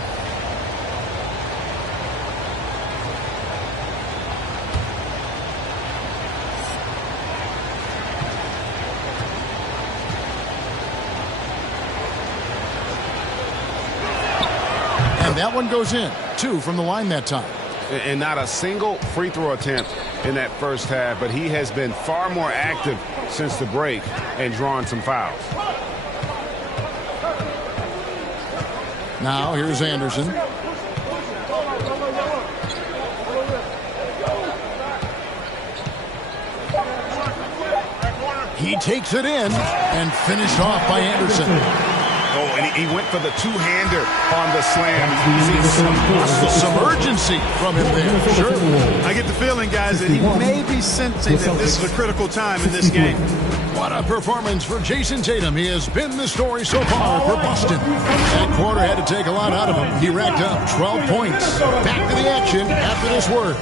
And that one goes in. 2 from the line that time. And not a single free throw attempt in that first half, but he has been far more active since the break and drawn some fouls. Now here's Anderson. He takes it in and finished off by Anderson. Oh, and he went for the two-hander on the slam. Some urgency from him there. Sure. I get the feeling, guys, that he may be sensing that this is a critical time in this game. What a performance for Jason Tatum. He has been the story so far for Boston. That quarter had to take a lot out of him. He racked up 12 points. Back to the action after this word.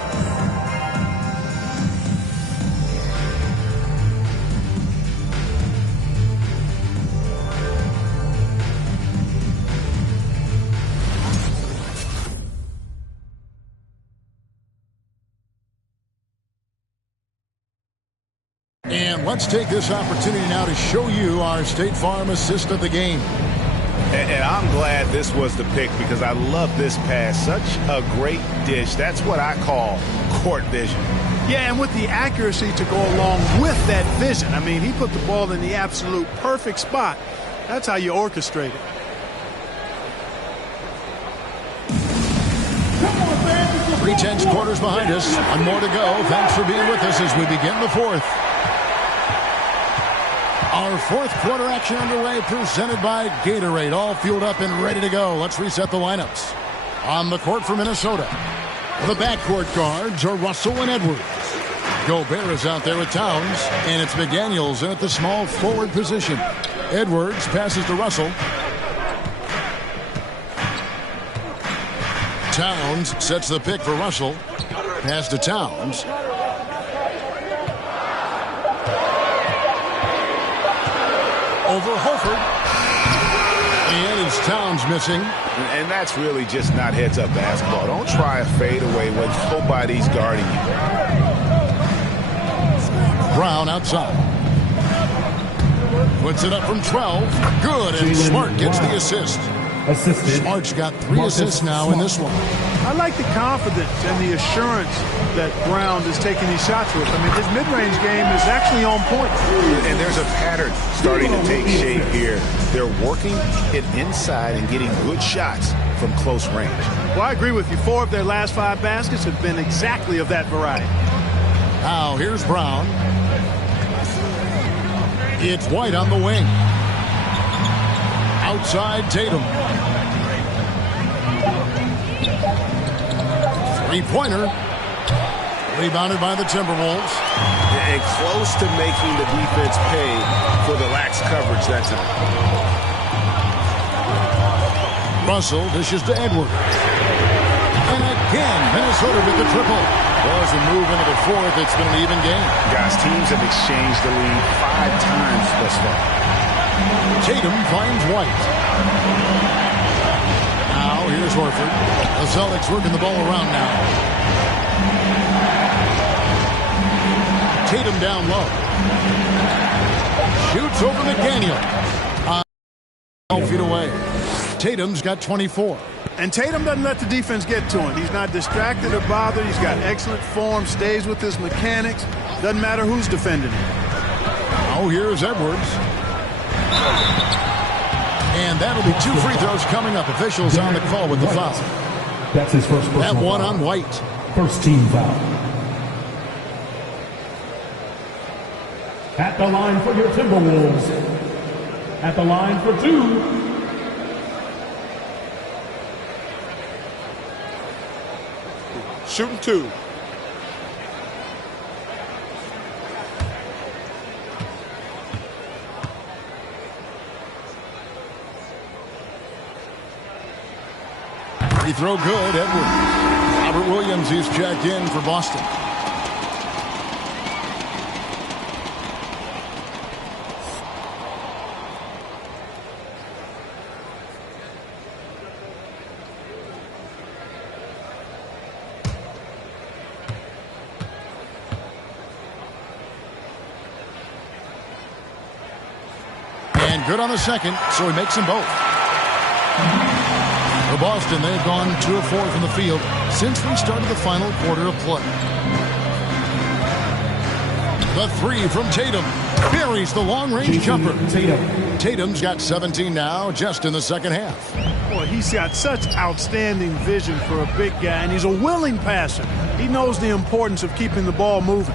And let's take this opportunity now to show you our State Farm assist of the game. And I'm glad this was the pick because I love this pass. Such a great dish. That's what I call court vision. Yeah, and with the accuracy to go along with that vision. I mean, he put the ball in the absolute perfect spot. That's how you orchestrate it. Come on, fans. 3 tenths quarters behind us. One more to go. Thanks for being with us as we begin the fourth. Our fourth quarter action underway, presented by Gatorade. All fueled up and ready to go. Let's reset the lineups. On the court for Minnesota, the backcourt guards are Russell and Edwards. Gobert is out there with Towns, and it's McDaniels in at the small forward position. Edwards passes to Russell. Towns sets the pick for Russell. Pass to Towns. Over Horford. And it's Towns missing. And that's really just not heads-up basketball. Don't try a fadeaway when nobody's guarding you. Brown outside. Puts it up from 12. Good, and Smart gets the assist. Smart's got 3 assists now in this one. I like the confidence and the assurance that Brown is taking these shots with. I mean, his mid-range game is actually on point. And there's a pattern starting to take shape here. They're working it inside and getting good shots from close range. Well, I agree with you. 4 of their last 5 baskets have been exactly of that variety. Now, here's Brown. It's White on the wing. Outside Tatum. Three-pointer. Rebounded by the Timberwolves. And close to making the defense pay for the lax coverage that time. Russell dishes to Edwards. And again, Minnesota with the triple. Well, as we move into the fourth, it's been an even game. Guys, teams have exchanged the lead 5 times thus far. Tatum finds White. Now, here's Horford. The Celtics working the ball around now. Tatum down low. Shoots over McDaniel. 12 feet away. Tatum's got 24. And Tatum doesn't let the defense get to him. He's not distracted or bothered. He's got excellent form, stays with his mechanics. Doesn't matter who's defending him. Oh, here's Edwards. And that'll be 2 free throws coming up. Officials on the call with the foul. That's his first personal That one foul. on White. First team foul. At the line for your Timberwolves. At the line for 2. Shooting 2. Free throw good, Edwards. Robert Williams is checked in for Boston. And good on the second, so he makes them both. For Boston, they've gone 2 of 4 from the field since we started the final quarter of play. The 3 from Tatum buries the long-range jumper. Tatum's got 17 now, just in the second half. Boy, he's got such outstanding vision for a big guy, and he's a willing passer. He knows the importance of keeping the ball moving.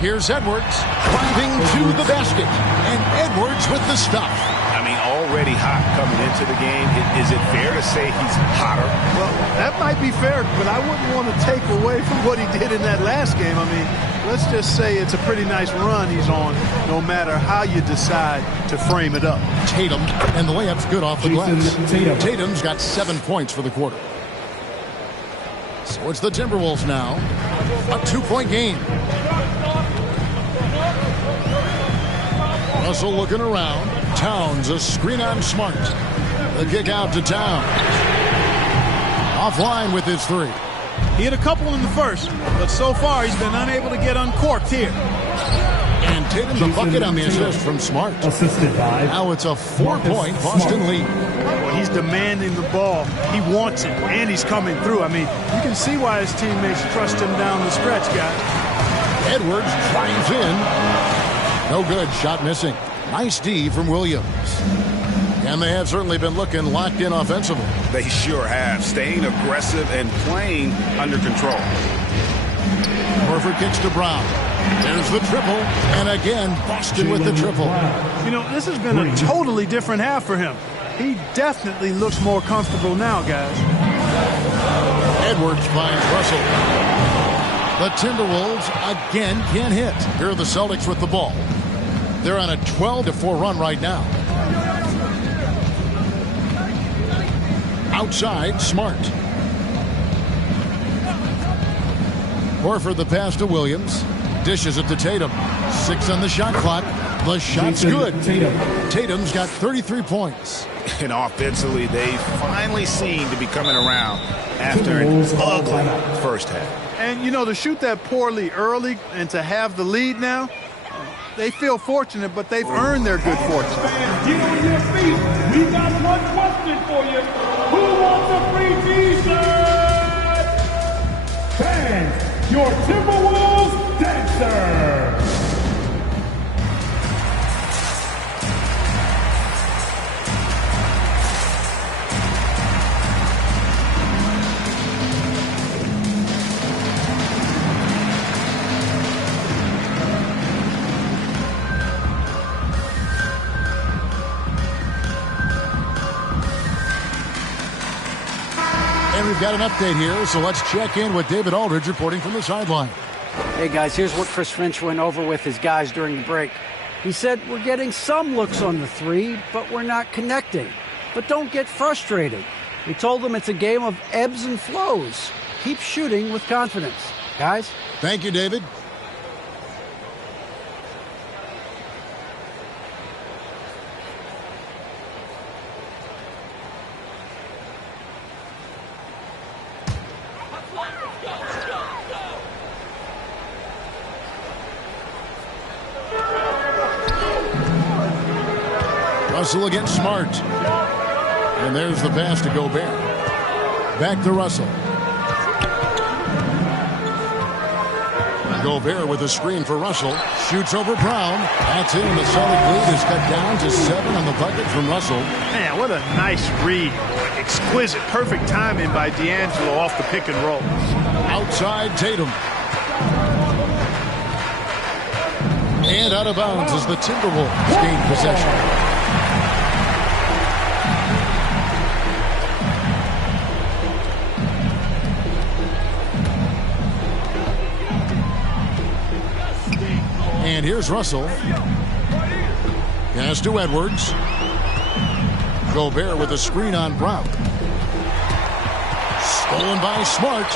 Here's Edwards driving to the basket, and Edwards with the stuff. I mean, already hot coming into the game. Is it fair to say he's hotter? Well, that might be fair, but I wouldn't want to take away from what he did in that last game. I mean, let's just say it's a pretty nice run he's on, no matter how you decide to frame it up. Tatum, and the layup's good off the glass. Tatum's got 7 points for the quarter. So it's the Timberwolves now. A 2-point game. Russell looking around. Towns, a screen on Smart. The kick out to Towns. Offline with his 3. He had a couple in the first, but so far he's been unable to get uncorked here. And Tatum the bucket on the assist from Smart. Assisted by. Now it's a 4-point Boston lead. Well, he's demanding the ball. He wants it, and he's coming through. I mean, you can see why his teammates trust him down the stretch, guys. Edwards drives in. No good. Shot missing. Nice D from Williams. And they have certainly been looking locked in offensively. They sure have. Staying aggressive and playing under control. Horford kicks to Brown. There's the triple. And again, Boston with the triple. You know, this has been a totally different half for him. He definitely looks more comfortable now, guys. Edwards finds Russell. The Timberwolves again can't hit. Here are the Celtics with the ball. They're on a 12-4 run right now. Outside, Smart. Horford the pass to Williams. Dishes it to Tatum. 6 on the shot clock. The shot's good. Tatum's got 33 points. And offensively, they finally seem to be coming around after an ugly first half. And, you know, to shoot that poorly early and to have the lead now, they feel fortunate, but they've earned their good fortune. Get on your feet. We got one question for you. Who wants a free t-shirt? Fans, your Timberwolves dancer. And we've got an update here, so let's check in with David Aldridge reporting from the sideline. Hey, guys, here's what Chris Finch went over with his guys during the break. He said, we're getting some looks on the three, but we're not connecting. But don't get frustrated. We told them it's a game of ebbs and flows. Keep shooting with confidence. Guys? Thank you, David. Russell against Smart. And there's the pass to Gobert. Back to Russell. Gobert with a screen for Russell. Shoots over Brown. That's in. The Celtic lead is cut down to 7 on the bucket from Russell. Man, what a nice read. Exquisite, perfect timing by D'Angelo off the pick and roll. Outside Tatum. And out of bounds as the Timberwolves gain possession. And here's Russell. Pass to Edwards. Gobert with a screen on Brown. Stolen by Smart.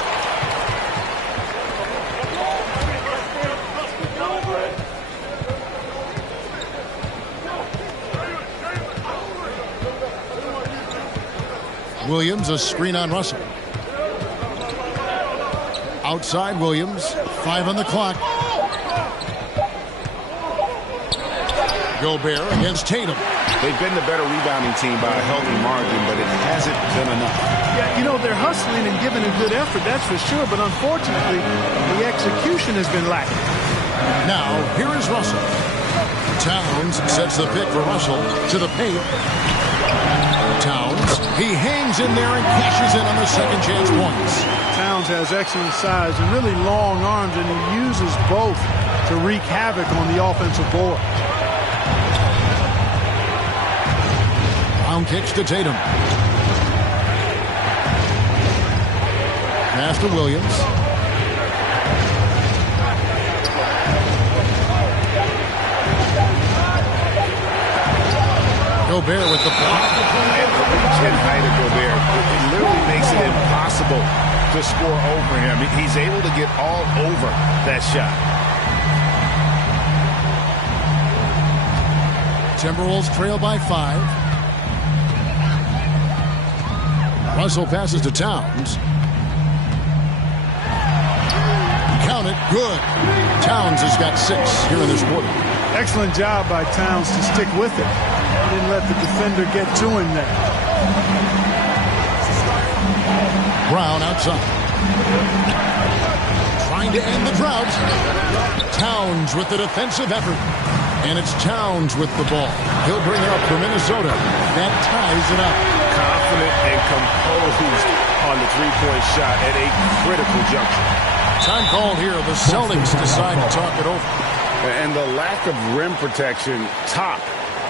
Williams, a screen on Russell. Outside Williams. 5 on the clock. Gobert against Tatum. They've been the better rebounding team by a healthy margin, but it hasn't been enough. Yeah, you know, they're hustling and giving a good effort, that's for sure, but unfortunately, the execution has been lacking. Now, here is Russell. Towns sets the pick for Russell to the paint. Towns, he hangs in there and cashes in on the second chance points. Towns has excellent size and really long arms, and he uses both to wreak havoc on the offensive board. Brown kicks to Tatum. Pass to Williams. Gobert with the block. And height of Gobert, it literally makes it impossible to score over him. He's able to get all over that shot. Timberwolves trail by 5. Russell passes to Towns. Count it. Good. Towns has got 6 here in this quarter. Excellent job by Towns to stick with it. He didn't let the defender get to him there. Brown outside. Trying to end the drought. Towns with the defensive effort. And it's Towns with the ball. He'll bring it up for Minnesota. That ties it up. Confident and composed on the three-point shot at a critical juncture. Time called here. The Celtics decide to talk it over. And the lack of rim protection, top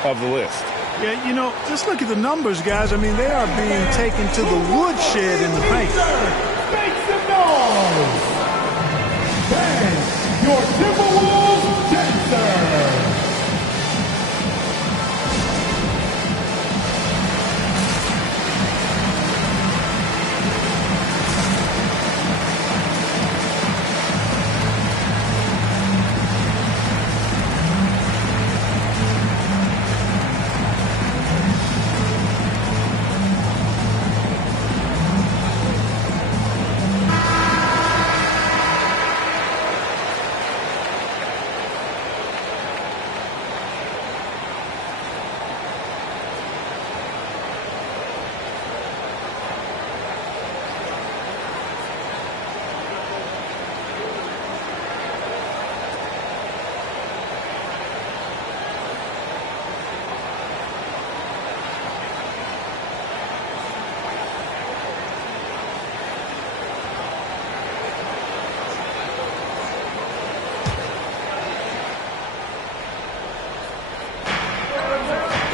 of the list. Yeah, you know, just look at the numbers, guys. I mean, they are being taken to the woodshed in the paint. Make some noise! Thanks, your TimberWolves dancer!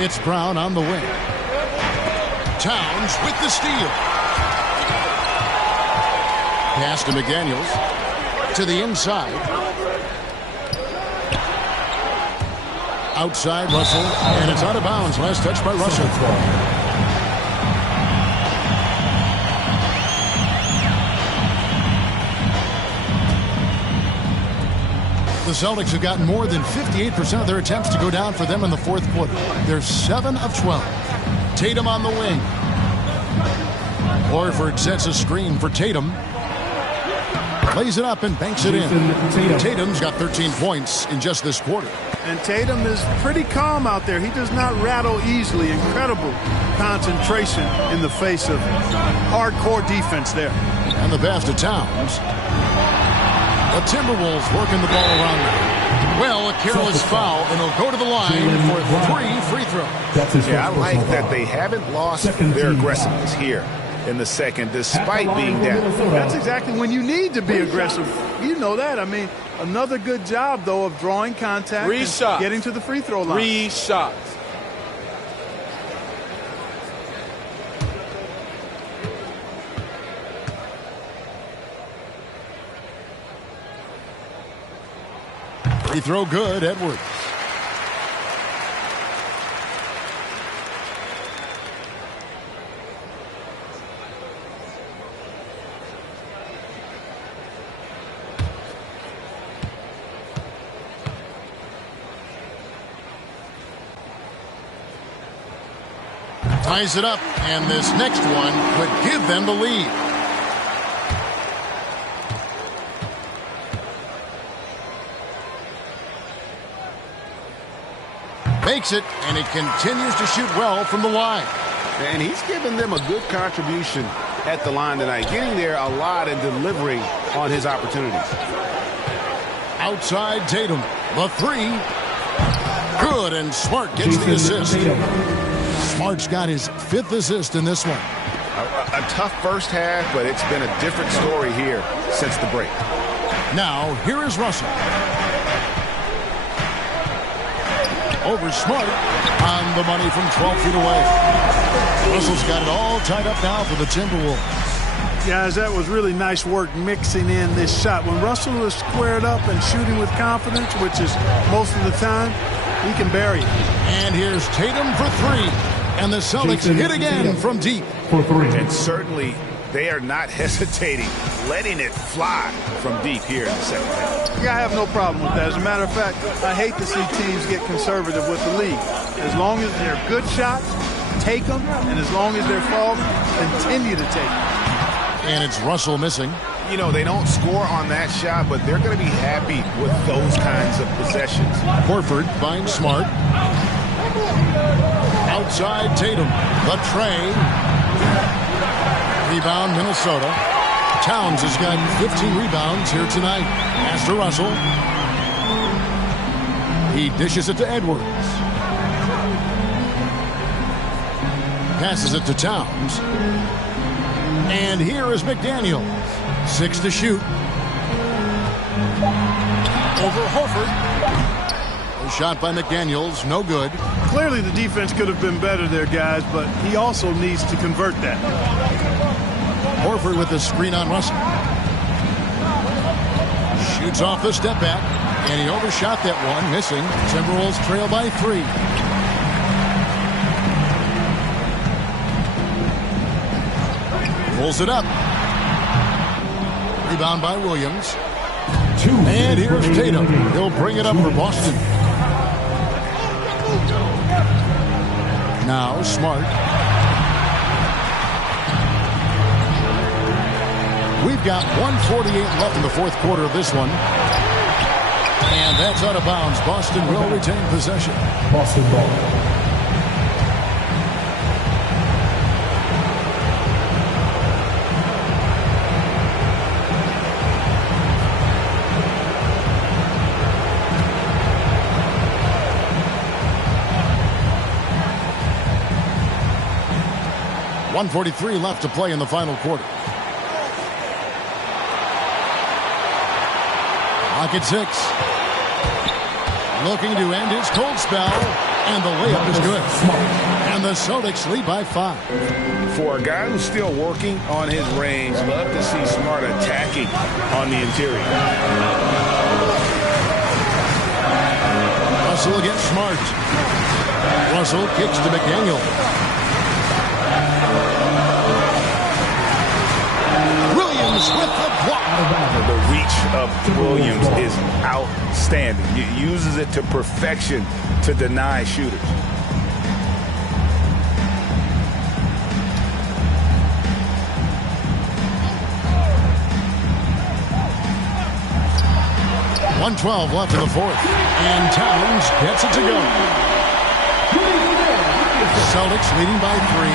It's Brown on the wing. Towns with the steal. Pass to McDaniels. To the inside. Outside Russell. And it's out of bounds. Last touch by Russell. The Celtics have gotten more than 58% of their attempts to go down for them in the fourth quarter. They're 7 of 12. Tatum on the wing. Horford sets a screen for Tatum. Plays it up and banks it in. Tatum's got 13 points in just this quarter. And Tatum is pretty calm out there. He does not rattle easily. Incredible concentration in the face of hardcore defense there. And the pass to Towns. The Timberwolves working the ball around them. Well, a careless foul, and he'll go to the line for 3 free throws. Yeah, I like that they haven't lost their aggressiveness here in the second, despite being down. That's exactly when you need to be aggressive. You know that. I mean, another good job, though, of drawing contact and getting to the free throw line. 3 shots. Free throw good, Edwards. Ties it up, and this next one could give them the lead. Makes it, and he continues to shoot well from the line. And he's given them a good contribution at the line tonight, getting there a lot and delivering on his opportunities. Outside Tatum, the 3. Good, and Smart gets the assist. Smart's got his 5th assist in this one. A tough first half, but it's been a different story here since the break. Now, here is Russell. Over Smart on the money from 12 feet away. Russell's got it all tied up now for the Timberwolves. Guys, that was really nice work mixing in this shot. When Russell is squared up and shooting with confidence, which is most of the time, he can bury it. And here's Tatum for 3. And the Celtics hit again from deep. And certainly they are not hesitating, letting it fly from deep here in the second half. Yeah, I have no problem with that. As a matter of fact, I hate to see teams get conservative with the lead. As long as they're good shots, take them. And as long as they're falling, continue to take them. And it's Russell missing. You know, they don't score on that shot, but they're going to be happy with those kinds of possessions. Horford finds Smart. Outside Tatum. The tray. Rebound Minnesota. Towns has got 15 rebounds here tonight. Pass to Russell. He dishes it to Edwards. Passes it to Towns. And here is McDaniels. 6 to shoot. Over Horford. A shot by McDaniels, no good. Clearly the defense could have been better there, guys, but he also needs to convert that. Horford with the screen on Russell. Shoots off the step back, and he overshot that one, missing. Timberwolves trail by 3. Pulls it up. Rebound by Williams. And here's Tatum. He'll bring it up for Boston. Now Smart. We've got 1:48 left in the fourth quarter of this one. And that's out of bounds. Boston will retain possession. Boston ball. .143 left to play in the final quarter. Clock at 6. Looking to end his cold spell, and the layup is good. And the Celtics lead by 5. For a guy who's still working on his range, love to see Smart attacking on the interior. Russell against Smart. Russell kicks to McDaniel. Williams with the block. The reach of Williams is outstanding. He uses it to perfection to deny shooters. .112 left in the fourth. And Towns gets it to go. Celtics leading by 3.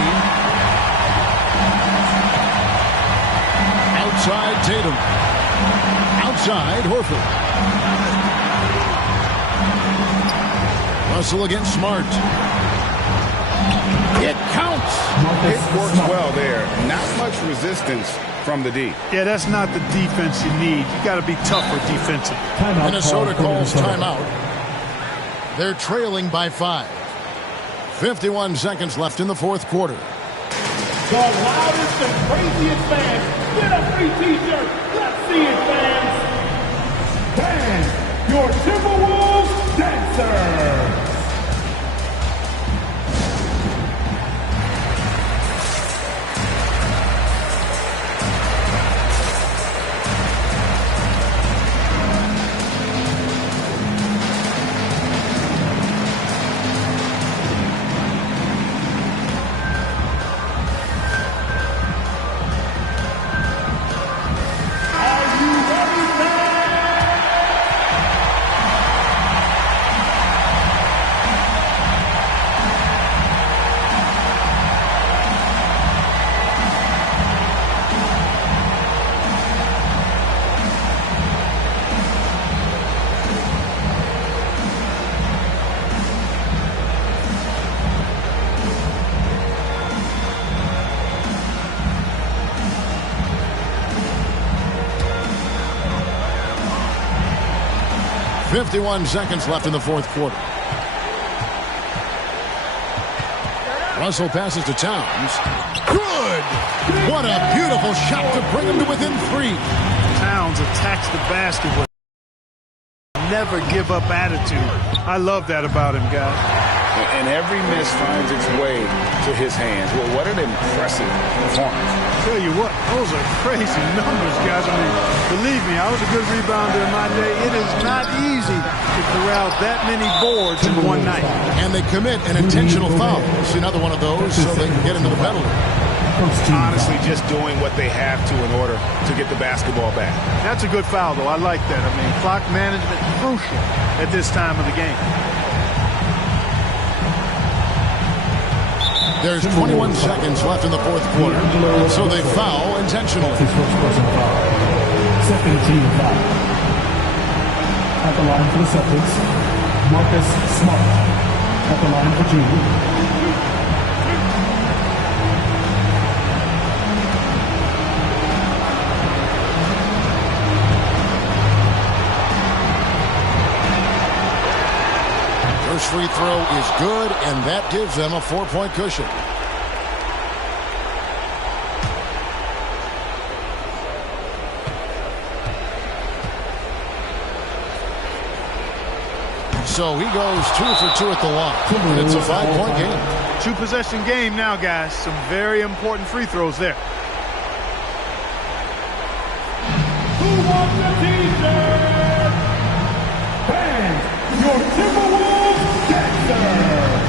Outside Tatum. Outside Horford. Russell against Smart. It counts. It works well there. Not much resistance from the D. Yeah, that's not the defense you need. You got to be tougher defensively. Minnesota calls timeout. They're trailing by 5. 51 seconds left in the fourth quarter. The loudest and craziest fans get a free t-shirt. Let's see it, fans. Fans, your Timberwolves dancers. Are you ready, fans? 51 seconds left in the fourth quarter. Russell passes to Towns. Good! What a beautiful shot to bring him to within 3. Towns attacks the basket with never give up attitude. I love that about him, guys. And every miss finds its way to his hands. Well, what an impressive performance. Tell you what, those are crazy numbers, guys. I mean, believe me, I was a good rebounder in my day. It is not easy to corral that many boards in one night. And they commit an intentional foul. See another one of those so they can get into the penalty. Honestly, just doing what they have to in order to get the basketball back. That's a good foul, though. I like that. I mean, clock management crucial at this time of the game. There's 21 seconds left in the fourth quarter, so they foul intentionally. His first personal foul. Second team foul. At the line for the Celtics, Marcus Smart at the line for two. First free throw is good, and that gives them a 4-point cushion. So he goes 2 for 2 at the line. And it's a 5-point game. 2-possession game now, guys. Some very important free throws there. Who wants the t-shirt? Fans, your TimberWolves Gangsters!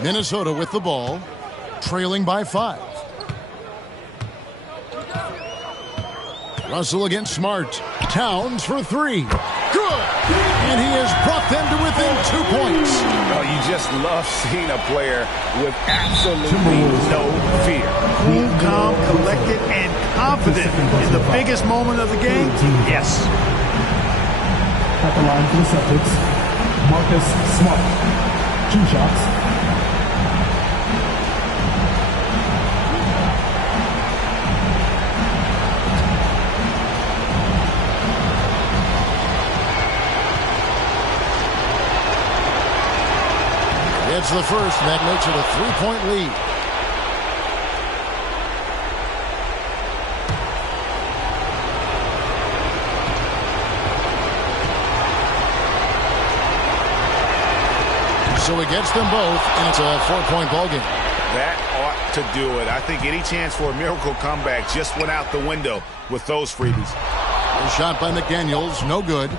Minnesota with the ball, trailing by 5. Russell against Smart. Towns for 3. Good! And he has brought them to within 2 points. Oh, you just love seeing a player with absolutely no fear. Cool, calm, collected, and confident in the biggest moment of the game. Yes. At the line for the Celtics, Marcus Smart. 2 shots. It's the first, and that makes it a 3-point lead. So he gets them both, and it's a 4-point ball game. That ought to do it. I think any chance for a miracle comeback just went out the window with those freebies. A shot by McDaniels, no good.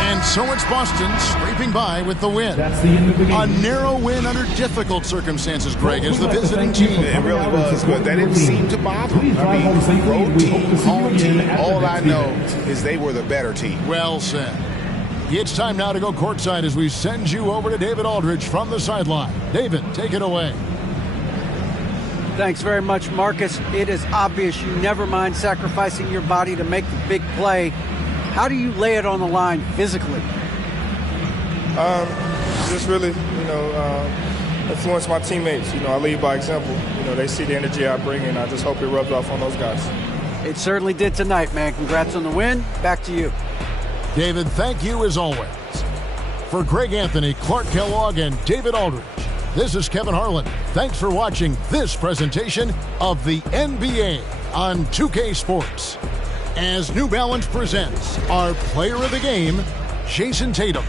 And so it's Boston scraping by with the win. That's the end of the game. A narrow win under difficult circumstances, Greg, as the visiting team. It really was, but that didn't seem to bother them. I mean, road team, home team, all I know is they were the better team. Well said. It's time now to go courtside as we send you over to David Aldridge from the sideline. David, take it away. Thanks very much, Marcus. It is obvious you never mind sacrificing your body to make the big play. How do you lay it on the line physically? Just really, influence my teammates. I lead by example. They see the energy I bring, and I just hope it rubs off on those guys. It certainly did tonight, man. Congrats on the win. Back to you. David, thank you as always. For Greg Anthony, Clark Kellogg, and David Aldridge, this is Kevin Harlan. Thanks for watching this presentation of the NBA on 2K Sports. As New Balance presents our player of the game, Jason Tatum.